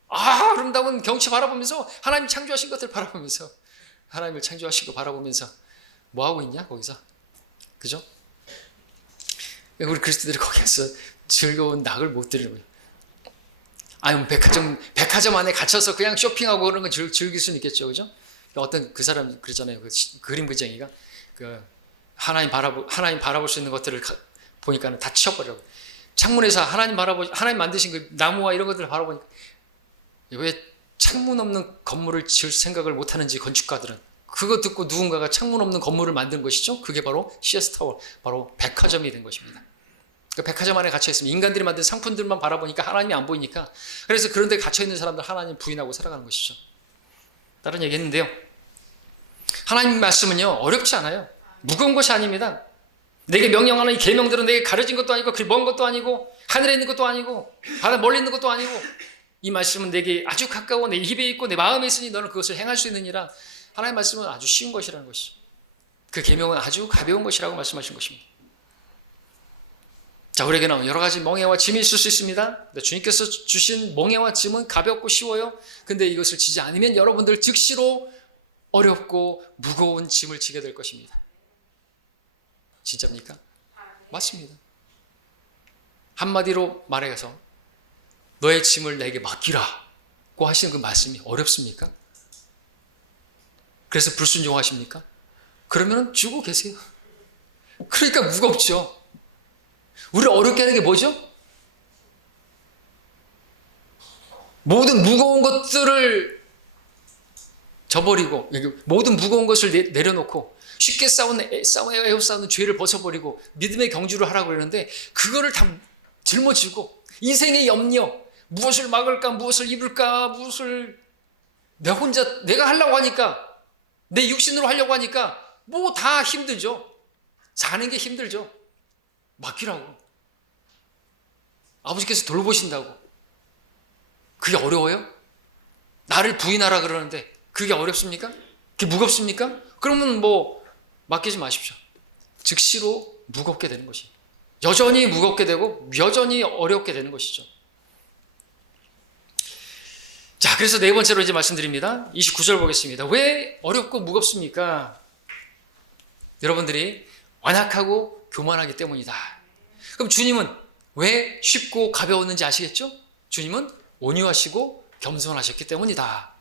아름다운 경치 바라보면서, 하나님 창조하신 것들 바라보면서, 하나님을 창조하신 거 바라보면서 뭐 하고 있냐 거기서? 그죠? 우리 그리스도들이 거기서 즐거운 낙을 못 드리는 거예요. 백화점 안에 갇혀서 그냥 쇼핑하고 그런 건 즐길 수는 있겠죠, 그죠? 어떤 그 사람 그러잖아요. 그 그림 그쟁이가 하나님 바라볼 수 있는 것들을 보니까 다 치워버려요. 창문에서 하나님 만드신 그 나무와 이런 것들을 바라보니까, 왜 창문 없는 건물을 지을 생각을 못 하는지, 건축가들은. 그거 듣고 누군가가 창문 없는 건물을 만든 것이죠. 그게 바로 CS 타워, 바로 백화점이 된 것입니다. 그 백화점 안에 갇혀 있으면 인간들이 만든 상품들만 바라보니까 하나님이 안 보이니까, 그래서 그런 데 갇혀 있는 사람들 하나님 부인하고 살아가는 것이죠. 다른 얘기 했는데요. 하나님 말씀은요, 어렵지 않아요. 무거운 것이 아닙니다. 내게 명령하는 이 계명들은 내게 가려진 것도 아니고, 그리 먼 것도 아니고, 하늘에 있는 것도 아니고, 바다 멀리 있는 것도 아니고, 이 말씀은 내게 아주 가까워 내 입에 있고 내 마음에 있으니 너는 그것을 행할 수 있느니라. 하나님의 말씀은 아주 쉬운 것이라는 것이죠. 그 계명은 아주 가벼운 것이라고 말씀하신 것입니다. 자, 우리에게는 여러 가지 멍에와 짐이 있을 수 있습니다. 주님께서 주신 멍에와 짐은 가볍고 쉬워요. 근데 이것을 지지 않으면 여러분들 즉시로 어렵고 무거운 짐을 지게 될 것입니다. 진짜입니까? 맞습니다. 한마디로 말해서 너의 짐을 내게 맡기라고 하시는 그 말씀이 어렵습니까? 그래서 불순종하십니까? 그러면 주고 계세요. 그러니까 무겁죠. 우리를 어렵게 하는 게 뭐죠? 모든 무거운 것들을 저버리고, 모든 무거운 것을 내려놓고 쉽게 에워싸는 죄를 벗어버리고 믿음의 경주를 하라고 그러는데, 그거를 다 짊어지고 인생의 염려, 무엇을 막을까, 무엇을 입을까, 무엇을 내가 하려고 하니까, 내 육신으로 하려고 하니까 뭐 다 힘들죠. 사는 게 힘들죠. 맡기라고. 아버지께서 돌보신다고. 그게 어려워요? 나를 부인하라 그러는데 그게 어렵습니까? 그게 무겁습니까? 그러면 뭐 맡기지 마십시오. 즉시로 무겁게 되는 것이, 여전히 무겁게 되고 여전히 어렵게 되는 것이죠. 자, 그래서 네 번째로 이제 말씀드립니다. 29절 보겠습니다. 왜 어렵고 무겁습니까? 여러분들이 완악하고 교만하기 때문이다. 그럼 주님은 왜 쉽고 가벼웠는지 아시겠죠? 주님은 온유하시고 겸손하셨기 때문이다.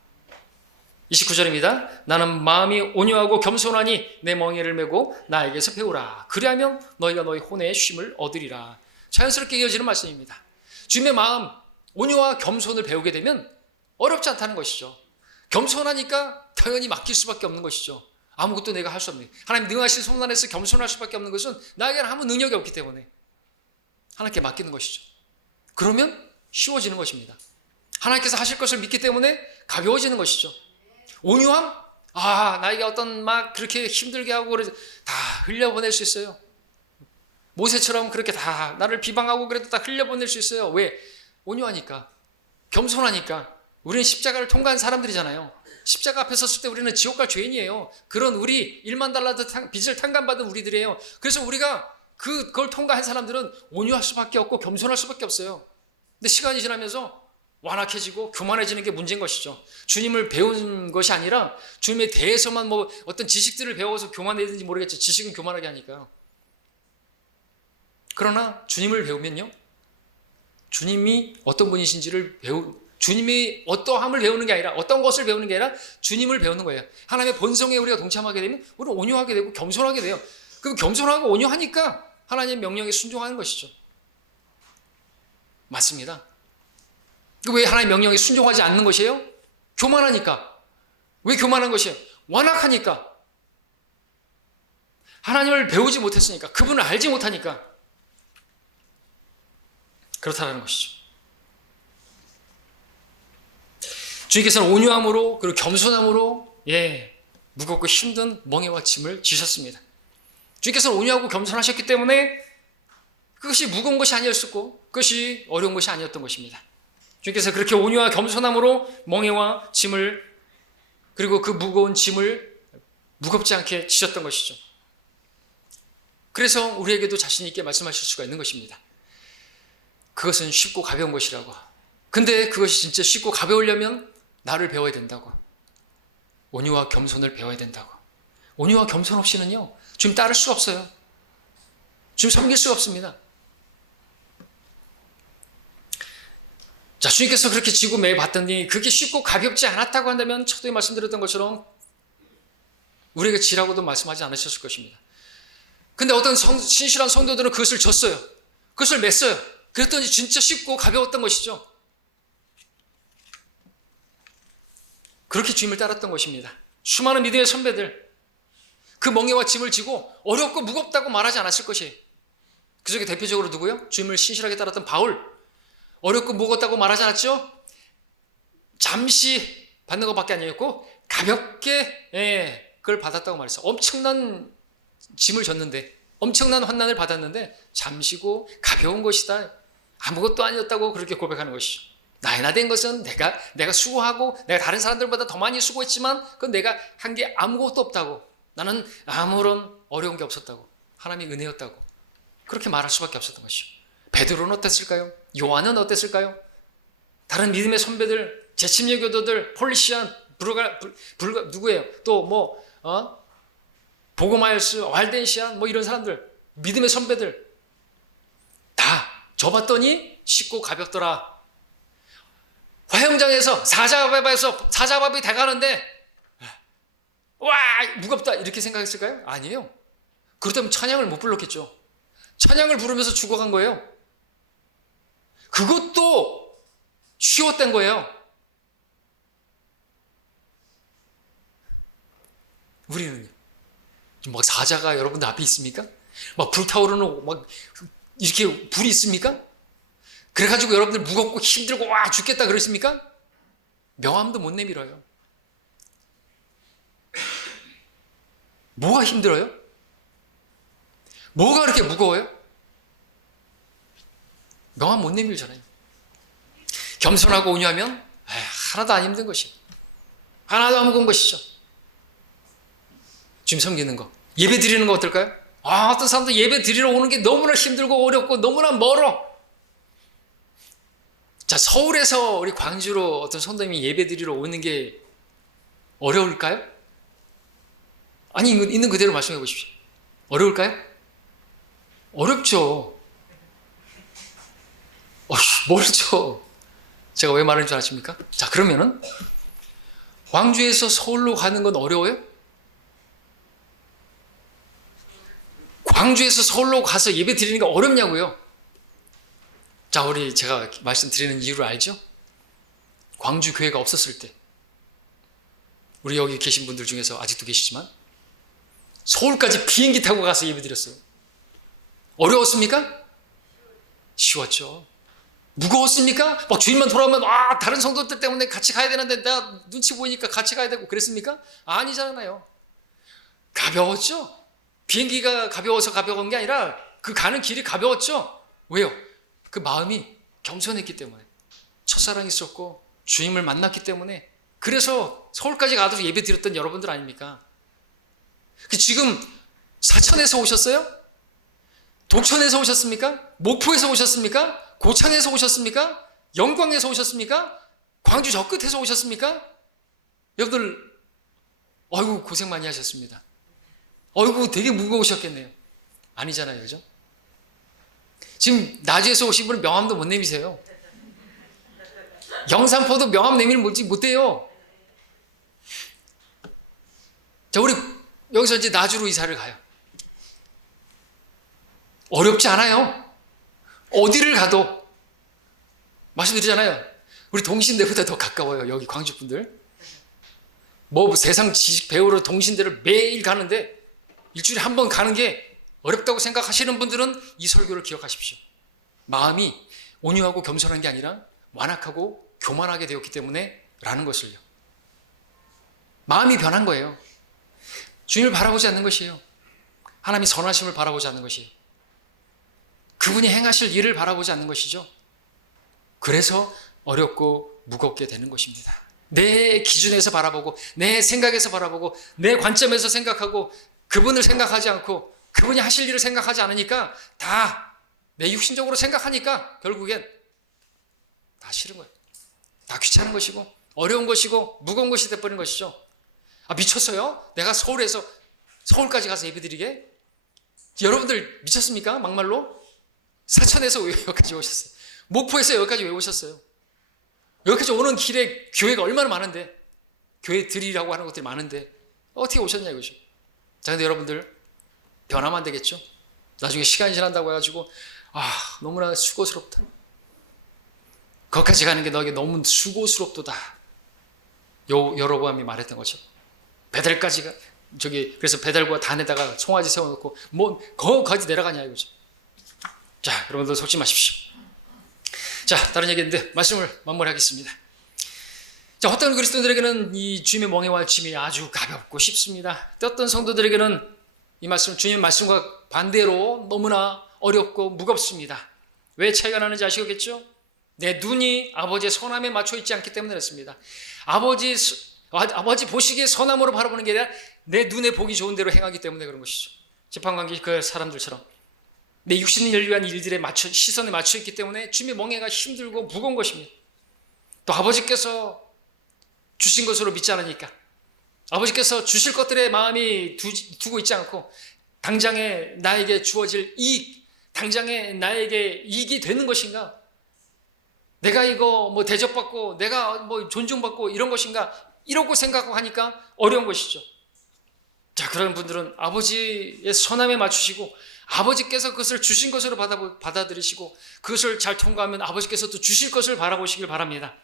29절입니다. 나는 마음이 온유하고 겸손하니 내 멍에를 메고 나에게서 배우라. 그리하면 너희가 너희 혼의 쉼을 얻으리라. 자연스럽게 이어지는 말씀입니다. 주님의 마음, 온유와 겸손을 배우게 되면 어렵지 않다는 것이죠. 겸손하니까 당연히 맡길 수밖에 없는 것이죠. 아무것도 내가 할 수 없는, 하나님 능하신 손 안에서 겸손할 수밖에 없는 것은 나에게는 아무 능력이 없기 때문에 하나님께 맡기는 것이죠. 그러면 쉬워지는 것입니다. 하나님께서 하실 것을 믿기 때문에 가벼워지는 것이죠. 온유함? 나에게 어떤 막 그렇게 힘들게 하고 그래도 다 흘려보낼 수 있어요. 모세처럼 그렇게 다 나를 비방하고 그래도 다 흘려보낼 수 있어요. 왜? 온유하니까, 겸손하니까. 우리는 십자가를 통과한 사람들이잖아요. 십자가 앞에 섰을 때 우리는 지옥 갈 죄인이에요. 그런 우리 1만 달란트 빚을 탕감받은 우리들이에요. 그래서 우리가 그걸 통과한 사람들은 온유할 수밖에 없고 겸손할 수밖에 없어요. 근데 시간이 지나면서 완악해지고 교만해지는 게 문제인 것이죠. 주님을 배운 것이 아니라 주님에 대해서만 뭐 어떤 지식들을 배워서 교만해지는지 모르겠죠. 지식은 교만하게 하니까요. 그러나 주님을 배우면요, 주님이 어떤 분이신지를 주님이 어떠함을 배우는 게 아니라, 어떤 것을 배우는 게 아니라 주님을 배우는 거예요. 하나님의 본성에 우리가 동참하게 되면 우리는 온유하게 되고 겸손하게 돼요. 그럼 겸손하고 온유하니까 하나님의 명령에 순종하는 것이죠. 맞습니다. 왜 하나님의 명령에 순종하지 않는 것이에요? 교만하니까. 왜 교만한 것이에요? 완악하니까. 하나님을 배우지 못했으니까, 그분을 알지 못하니까 그렇다는 것이죠. 주님께서는 온유함으로 그리고 겸손함으로 무겁고 힘든 멍에와 짐을 지셨습니다. 주님께서는 온유하고 겸손하셨기 때문에 그것이 무거운 것이 아니었었고 그것이 어려운 것이 아니었던 것입니다. 주님께서 그렇게 온유와 겸손함으로 멍에와 짐을, 그리고 그 무거운 짐을 무겁지 않게 지셨던 것이죠. 그래서 우리에게도 자신 있게 말씀하실 수가 있는 것입니다. 그것은 쉽고 가벼운 것이라고. 근데 그것이 진짜 쉽고 가벼우려면 나를 배워야 된다고. 온유와 겸손을 배워야 된다고. 온유와 겸손 없이는요, 주님 따를 수가 없어요. 주님 섬길 수가 없습니다. 자, 주님께서 그렇게 지고 매 봤더니 그게 쉽고 가볍지 않았다고 한다면 초도에 말씀드렸던 것처럼 우리에게 지라고도 말씀하지 않으셨을 것입니다. 근데 어떤 신실한 성도들은 그것을 졌어요. 그것을 맸어요. 그랬더니 진짜 쉽고 가벼웠던 것이죠. 그렇게 주님을 따랐던 것입니다. 수많은 믿음의 선배들, 그 멍에와 짐을 지고 어렵고 무겁다고 말하지 않았을 것이에요. 그 중에 대표적으로 누구요? 주님을 신실하게 따랐던 바울. 어렵고 무겁다고 말하지 않았죠? 잠시 받는 것밖에 아니었고 가볍게 그걸 받았다고 말했어요. 엄청난 짐을 졌는데, 엄청난 환난을 받았는데 잠시고 가벼운 것이다, 아무것도 아니었다고 그렇게 고백하는 것이죠. 나이나 된 것은 내가 수고하고 내가 다른 사람들보다 더 많이 수고했지만 그건 내가 한 게 아무것도 없다고, 나는 아무런 어려운 게 없었다고, 하나님의 은혜였다고 그렇게 말할 수밖에 없었던 것이죠. 베드로는 어땠을까요? 요한은 어땠을까요? 다른 믿음의 선배들, 재침례 교도들, 폴리시안, 누구예요? 또 보고마이어스, waldensian 이런 사람들, 믿음의 선배들 다 접었더니 쉽고 가볍더라. 화형장에서 사자밥이 돼가는데 와 무겁다 이렇게 생각했을까요? 아니에요. 그렇다면 찬양을 못 불렀겠죠. 찬양을 부르면서 죽어간 거예요. 그것도 쉬웠던 거예요. 우리는요, 막 사자가 여러분들 앞에 있습니까? 막 불타오르는 이렇게 불이 있습니까? 그래가지고 여러분들 무겁고 힘들고 와 죽겠다 그랬습니까? 명함도 못 내밀어요. 뭐가 힘들어요? 뭐가 그렇게 무거워요? 명함 못 내밀잖아요. 겸손하고 온유하면 하나도 안 힘든 것이에요. 하나도 안 무거운 것이죠. 주님 섬기는 거, 예배 드리는 거 어떨까요? 어떤 사람들 예배 드리러 오는 게 너무나 힘들고 어렵고 너무나 멀어. 자, 서울에서 우리 광주로 어떤 성도님이 예배 드리러 오는 게 어려울까요? 아니, 있는 그대로 말씀해 보십시오. 어려울까요? 어렵죠. 멀죠. 제가 왜 말하는 줄 아십니까? 자, 그러면은 광주에서 서울로 가는 건 어려워요? 광주에서 서울로 가서 예배 드리는 게 어렵냐고요? 자, 제가 말씀드리는 이유를 알죠? 광주 교회가 없었을 때, 우리 여기 계신 분들 중에서 아직도 계시지만 서울까지 비행기 타고 가서 예배 드렸어요. 어려웠습니까? 쉬웠죠. 무거웠습니까? 막 주인만 돌아오면 다른 성도들 때문에 같이 가야 되는데 내가 눈치 보이니까 같이 가야 되고 그랬습니까? 아니잖아요. 가벼웠죠. 비행기가 가벼워서 가벼운 게 아니라 그 가는 길이 가벼웠죠. 왜요? 그 마음이 겸손했기 때문에, 첫사랑이 있었고 주님을 만났기 때문에, 그래서 서울까지 가도 예배 드렸던 여러분들 아닙니까? 지금 사천에서 오셨어요? 독천에서 오셨습니까? 목포에서 오셨습니까? 고창에서 오셨습니까? 영광에서 오셨습니까? 광주 저 끝에서 오셨습니까? 여러분들 아이고 고생 많이 하셨습니다. 아이고 되게 무거우셨겠네요. 아니잖아요, 그죠? 지금 나주에서 오신 분은 명함도 못 내미세요. 영산포도 명함 내밀면 못해요. 자, 우리 여기서 이제 나주로 이사를 가요. 어렵지 않아요. 어디를 가도. 말씀드리잖아요. 우리 동신대보다 더 가까워요. 여기 광주분들. 세상 지식 배우러 동신대를 매일 가는데 일주일에 한 번 가는 게 어렵다고 생각하시는 분들은 이 설교를 기억하십시오. 마음이 온유하고 겸손한 게 아니라 완악하고 교만하게 되었기 때문에 라는 것을요. 마음이 변한 거예요. 주님을 바라보지 않는 것이에요. 하나님의 선하심을 바라보지 않는 것이에요. 그분이 행하실 일을 바라보지 않는 것이죠. 그래서 어렵고 무겁게 되는 것입니다. 내 기준에서 바라보고 내 생각에서 바라보고 내 관점에서 생각하고 그분을 생각하지 않고 그분이 하실 일을 생각하지 않으니까 다 내 육신적으로 생각하니까 결국엔 다 싫은 거예요. 다 귀찮은 것이고 어려운 것이고 무거운 것이 돼버린 것이죠. 아, 미쳤어요? 내가 서울까지 가서 예배드리게? 여러분들 미쳤습니까? 막말로? 사천에서 왜 여기까지 오셨어요? 목포에서 여기까지 왜 오셨어요? 여기까지 오는 길에 교회가 얼마나 많은데, 교회 들이라고 하는 것들이 많은데 어떻게 오셨냐 이거죠. 자, 근데 여러분들 변하면 안 되겠죠? 나중에 시간이 지난다고 해가지고 너무나 수고스럽다. 거기까지 가는 게 너에게 너무 수고스럽도다. 여로보암이 말했던 거죠. 베델까지가 그래서 베델과 단에다가 송아지 세워놓고 거기까지 내려가냐 이거죠. 자, 여러분들 속지 마십시오. 자, 다른 얘기인데 말씀을 마무리하겠습니다. 자, 어떤 그리스도인들에게는 이 주님의 멍에와 짐이 아주 가볍고 쉽습니다. 또 어떤 성도들에게는 이 말씀, 주님의 말씀과 반대로 너무나 어렵고 무겁습니다. 왜 차이가 나는지 아시겠죠? 내 눈이 아버지의 선함에 맞춰 있지 않기 때문에 그렇습니다. 아버지 보시기에 선함으로 바라보는 게 아니라 내 눈에 보기 좋은 대로 행하기 때문에 그런 것이죠. 재판관계 그 사람들처럼 내 육신을 위한 일들에 시선에 맞춰 있기 때문에 주님의 멍에가 힘들고 무거운 것입니다. 또 아버지께서 주신 것으로 믿지 않으니까, 아버지께서 주실 것들에 마음이 두고 있지 않고 당장에 나에게 주어질 당장에 나에게 이익이 되는 것인가, 내가 이거 대접받고 내가 존중받고 이런 것인가, 이러고 생각하고 하니까 어려운 것이죠. 자, 그런 분들은 아버지의 선함에 맞추시고 아버지께서 그것을 주신 것으로 받아들이시고 그것을 잘 통과하면 아버지께서 또 주실 것을 바라보시길 바랍니다.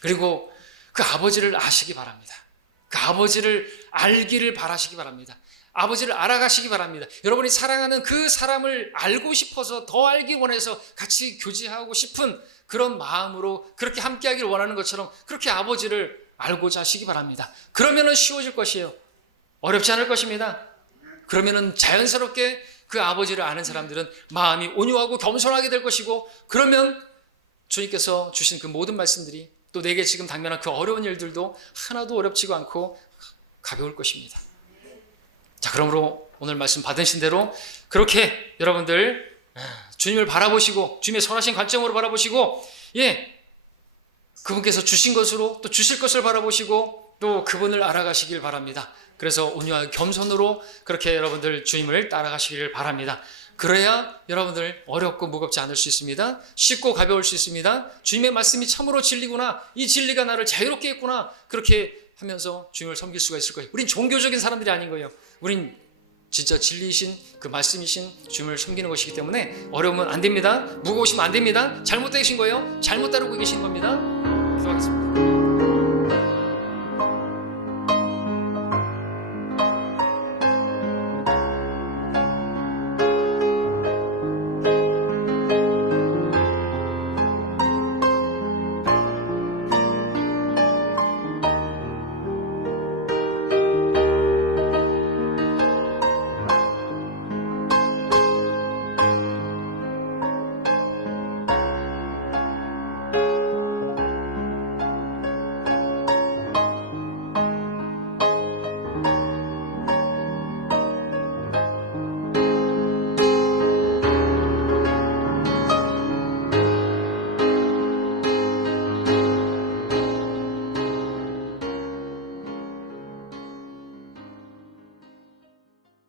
그리고 그 아버지를 아시기 바랍니다. 그 아버지를 알기를 바라시기 바랍니다. 아버지를 알아가시기 바랍니다. 여러분이 사랑하는 그 사람을 알고 싶어서 더 알기 원해서 같이 교제하고 싶은 그런 마음으로 그렇게 함께하기를 원하는 것처럼 그렇게 아버지를 알고자 하시기 바랍니다. 그러면은 쉬워질 것이에요. 어렵지 않을 것입니다. 그러면은 자연스럽게 그 아버지를 아는 사람들은 마음이 온유하고 겸손하게 될 것이고, 그러면 주님께서 주신 그 모든 말씀들이 또 내게 지금 당면한 그 어려운 일들도 하나도 어렵지가 않고 가벼울 것입니다. 자, 그러므로 오늘 말씀 받으신 대로 그렇게 여러분들 주님을 바라보시고 주님의 선하신 관점으로 바라보시고, 그분께서 주신 것으로 또 주실 것을 바라보시고 또 그분을 알아가시길 바랍니다. 그래서 온유하게 겸손으로 그렇게 여러분들 주님을 따라가시기를 바랍니다. 그래야 여러분들 어렵고 무겁지 않을 수 있습니다. 쉽고 가벼울 수 있습니다. 주님의 말씀이 참으로 진리구나, 이 진리가 나를 자유롭게 했구나, 그렇게 하면서 주님을 섬길 수가 있을 거예요. 우린 종교적인 사람들이 아닌 거예요. 우린 진짜 진리이신 그 말씀이신 주님을 섬기는 것이기 때문에 어려우면 안 됩니다. 무거우시면 안 됩니다. 잘못되신 거예요. 잘못 따르고 계신 겁니다. 기도하겠습니다.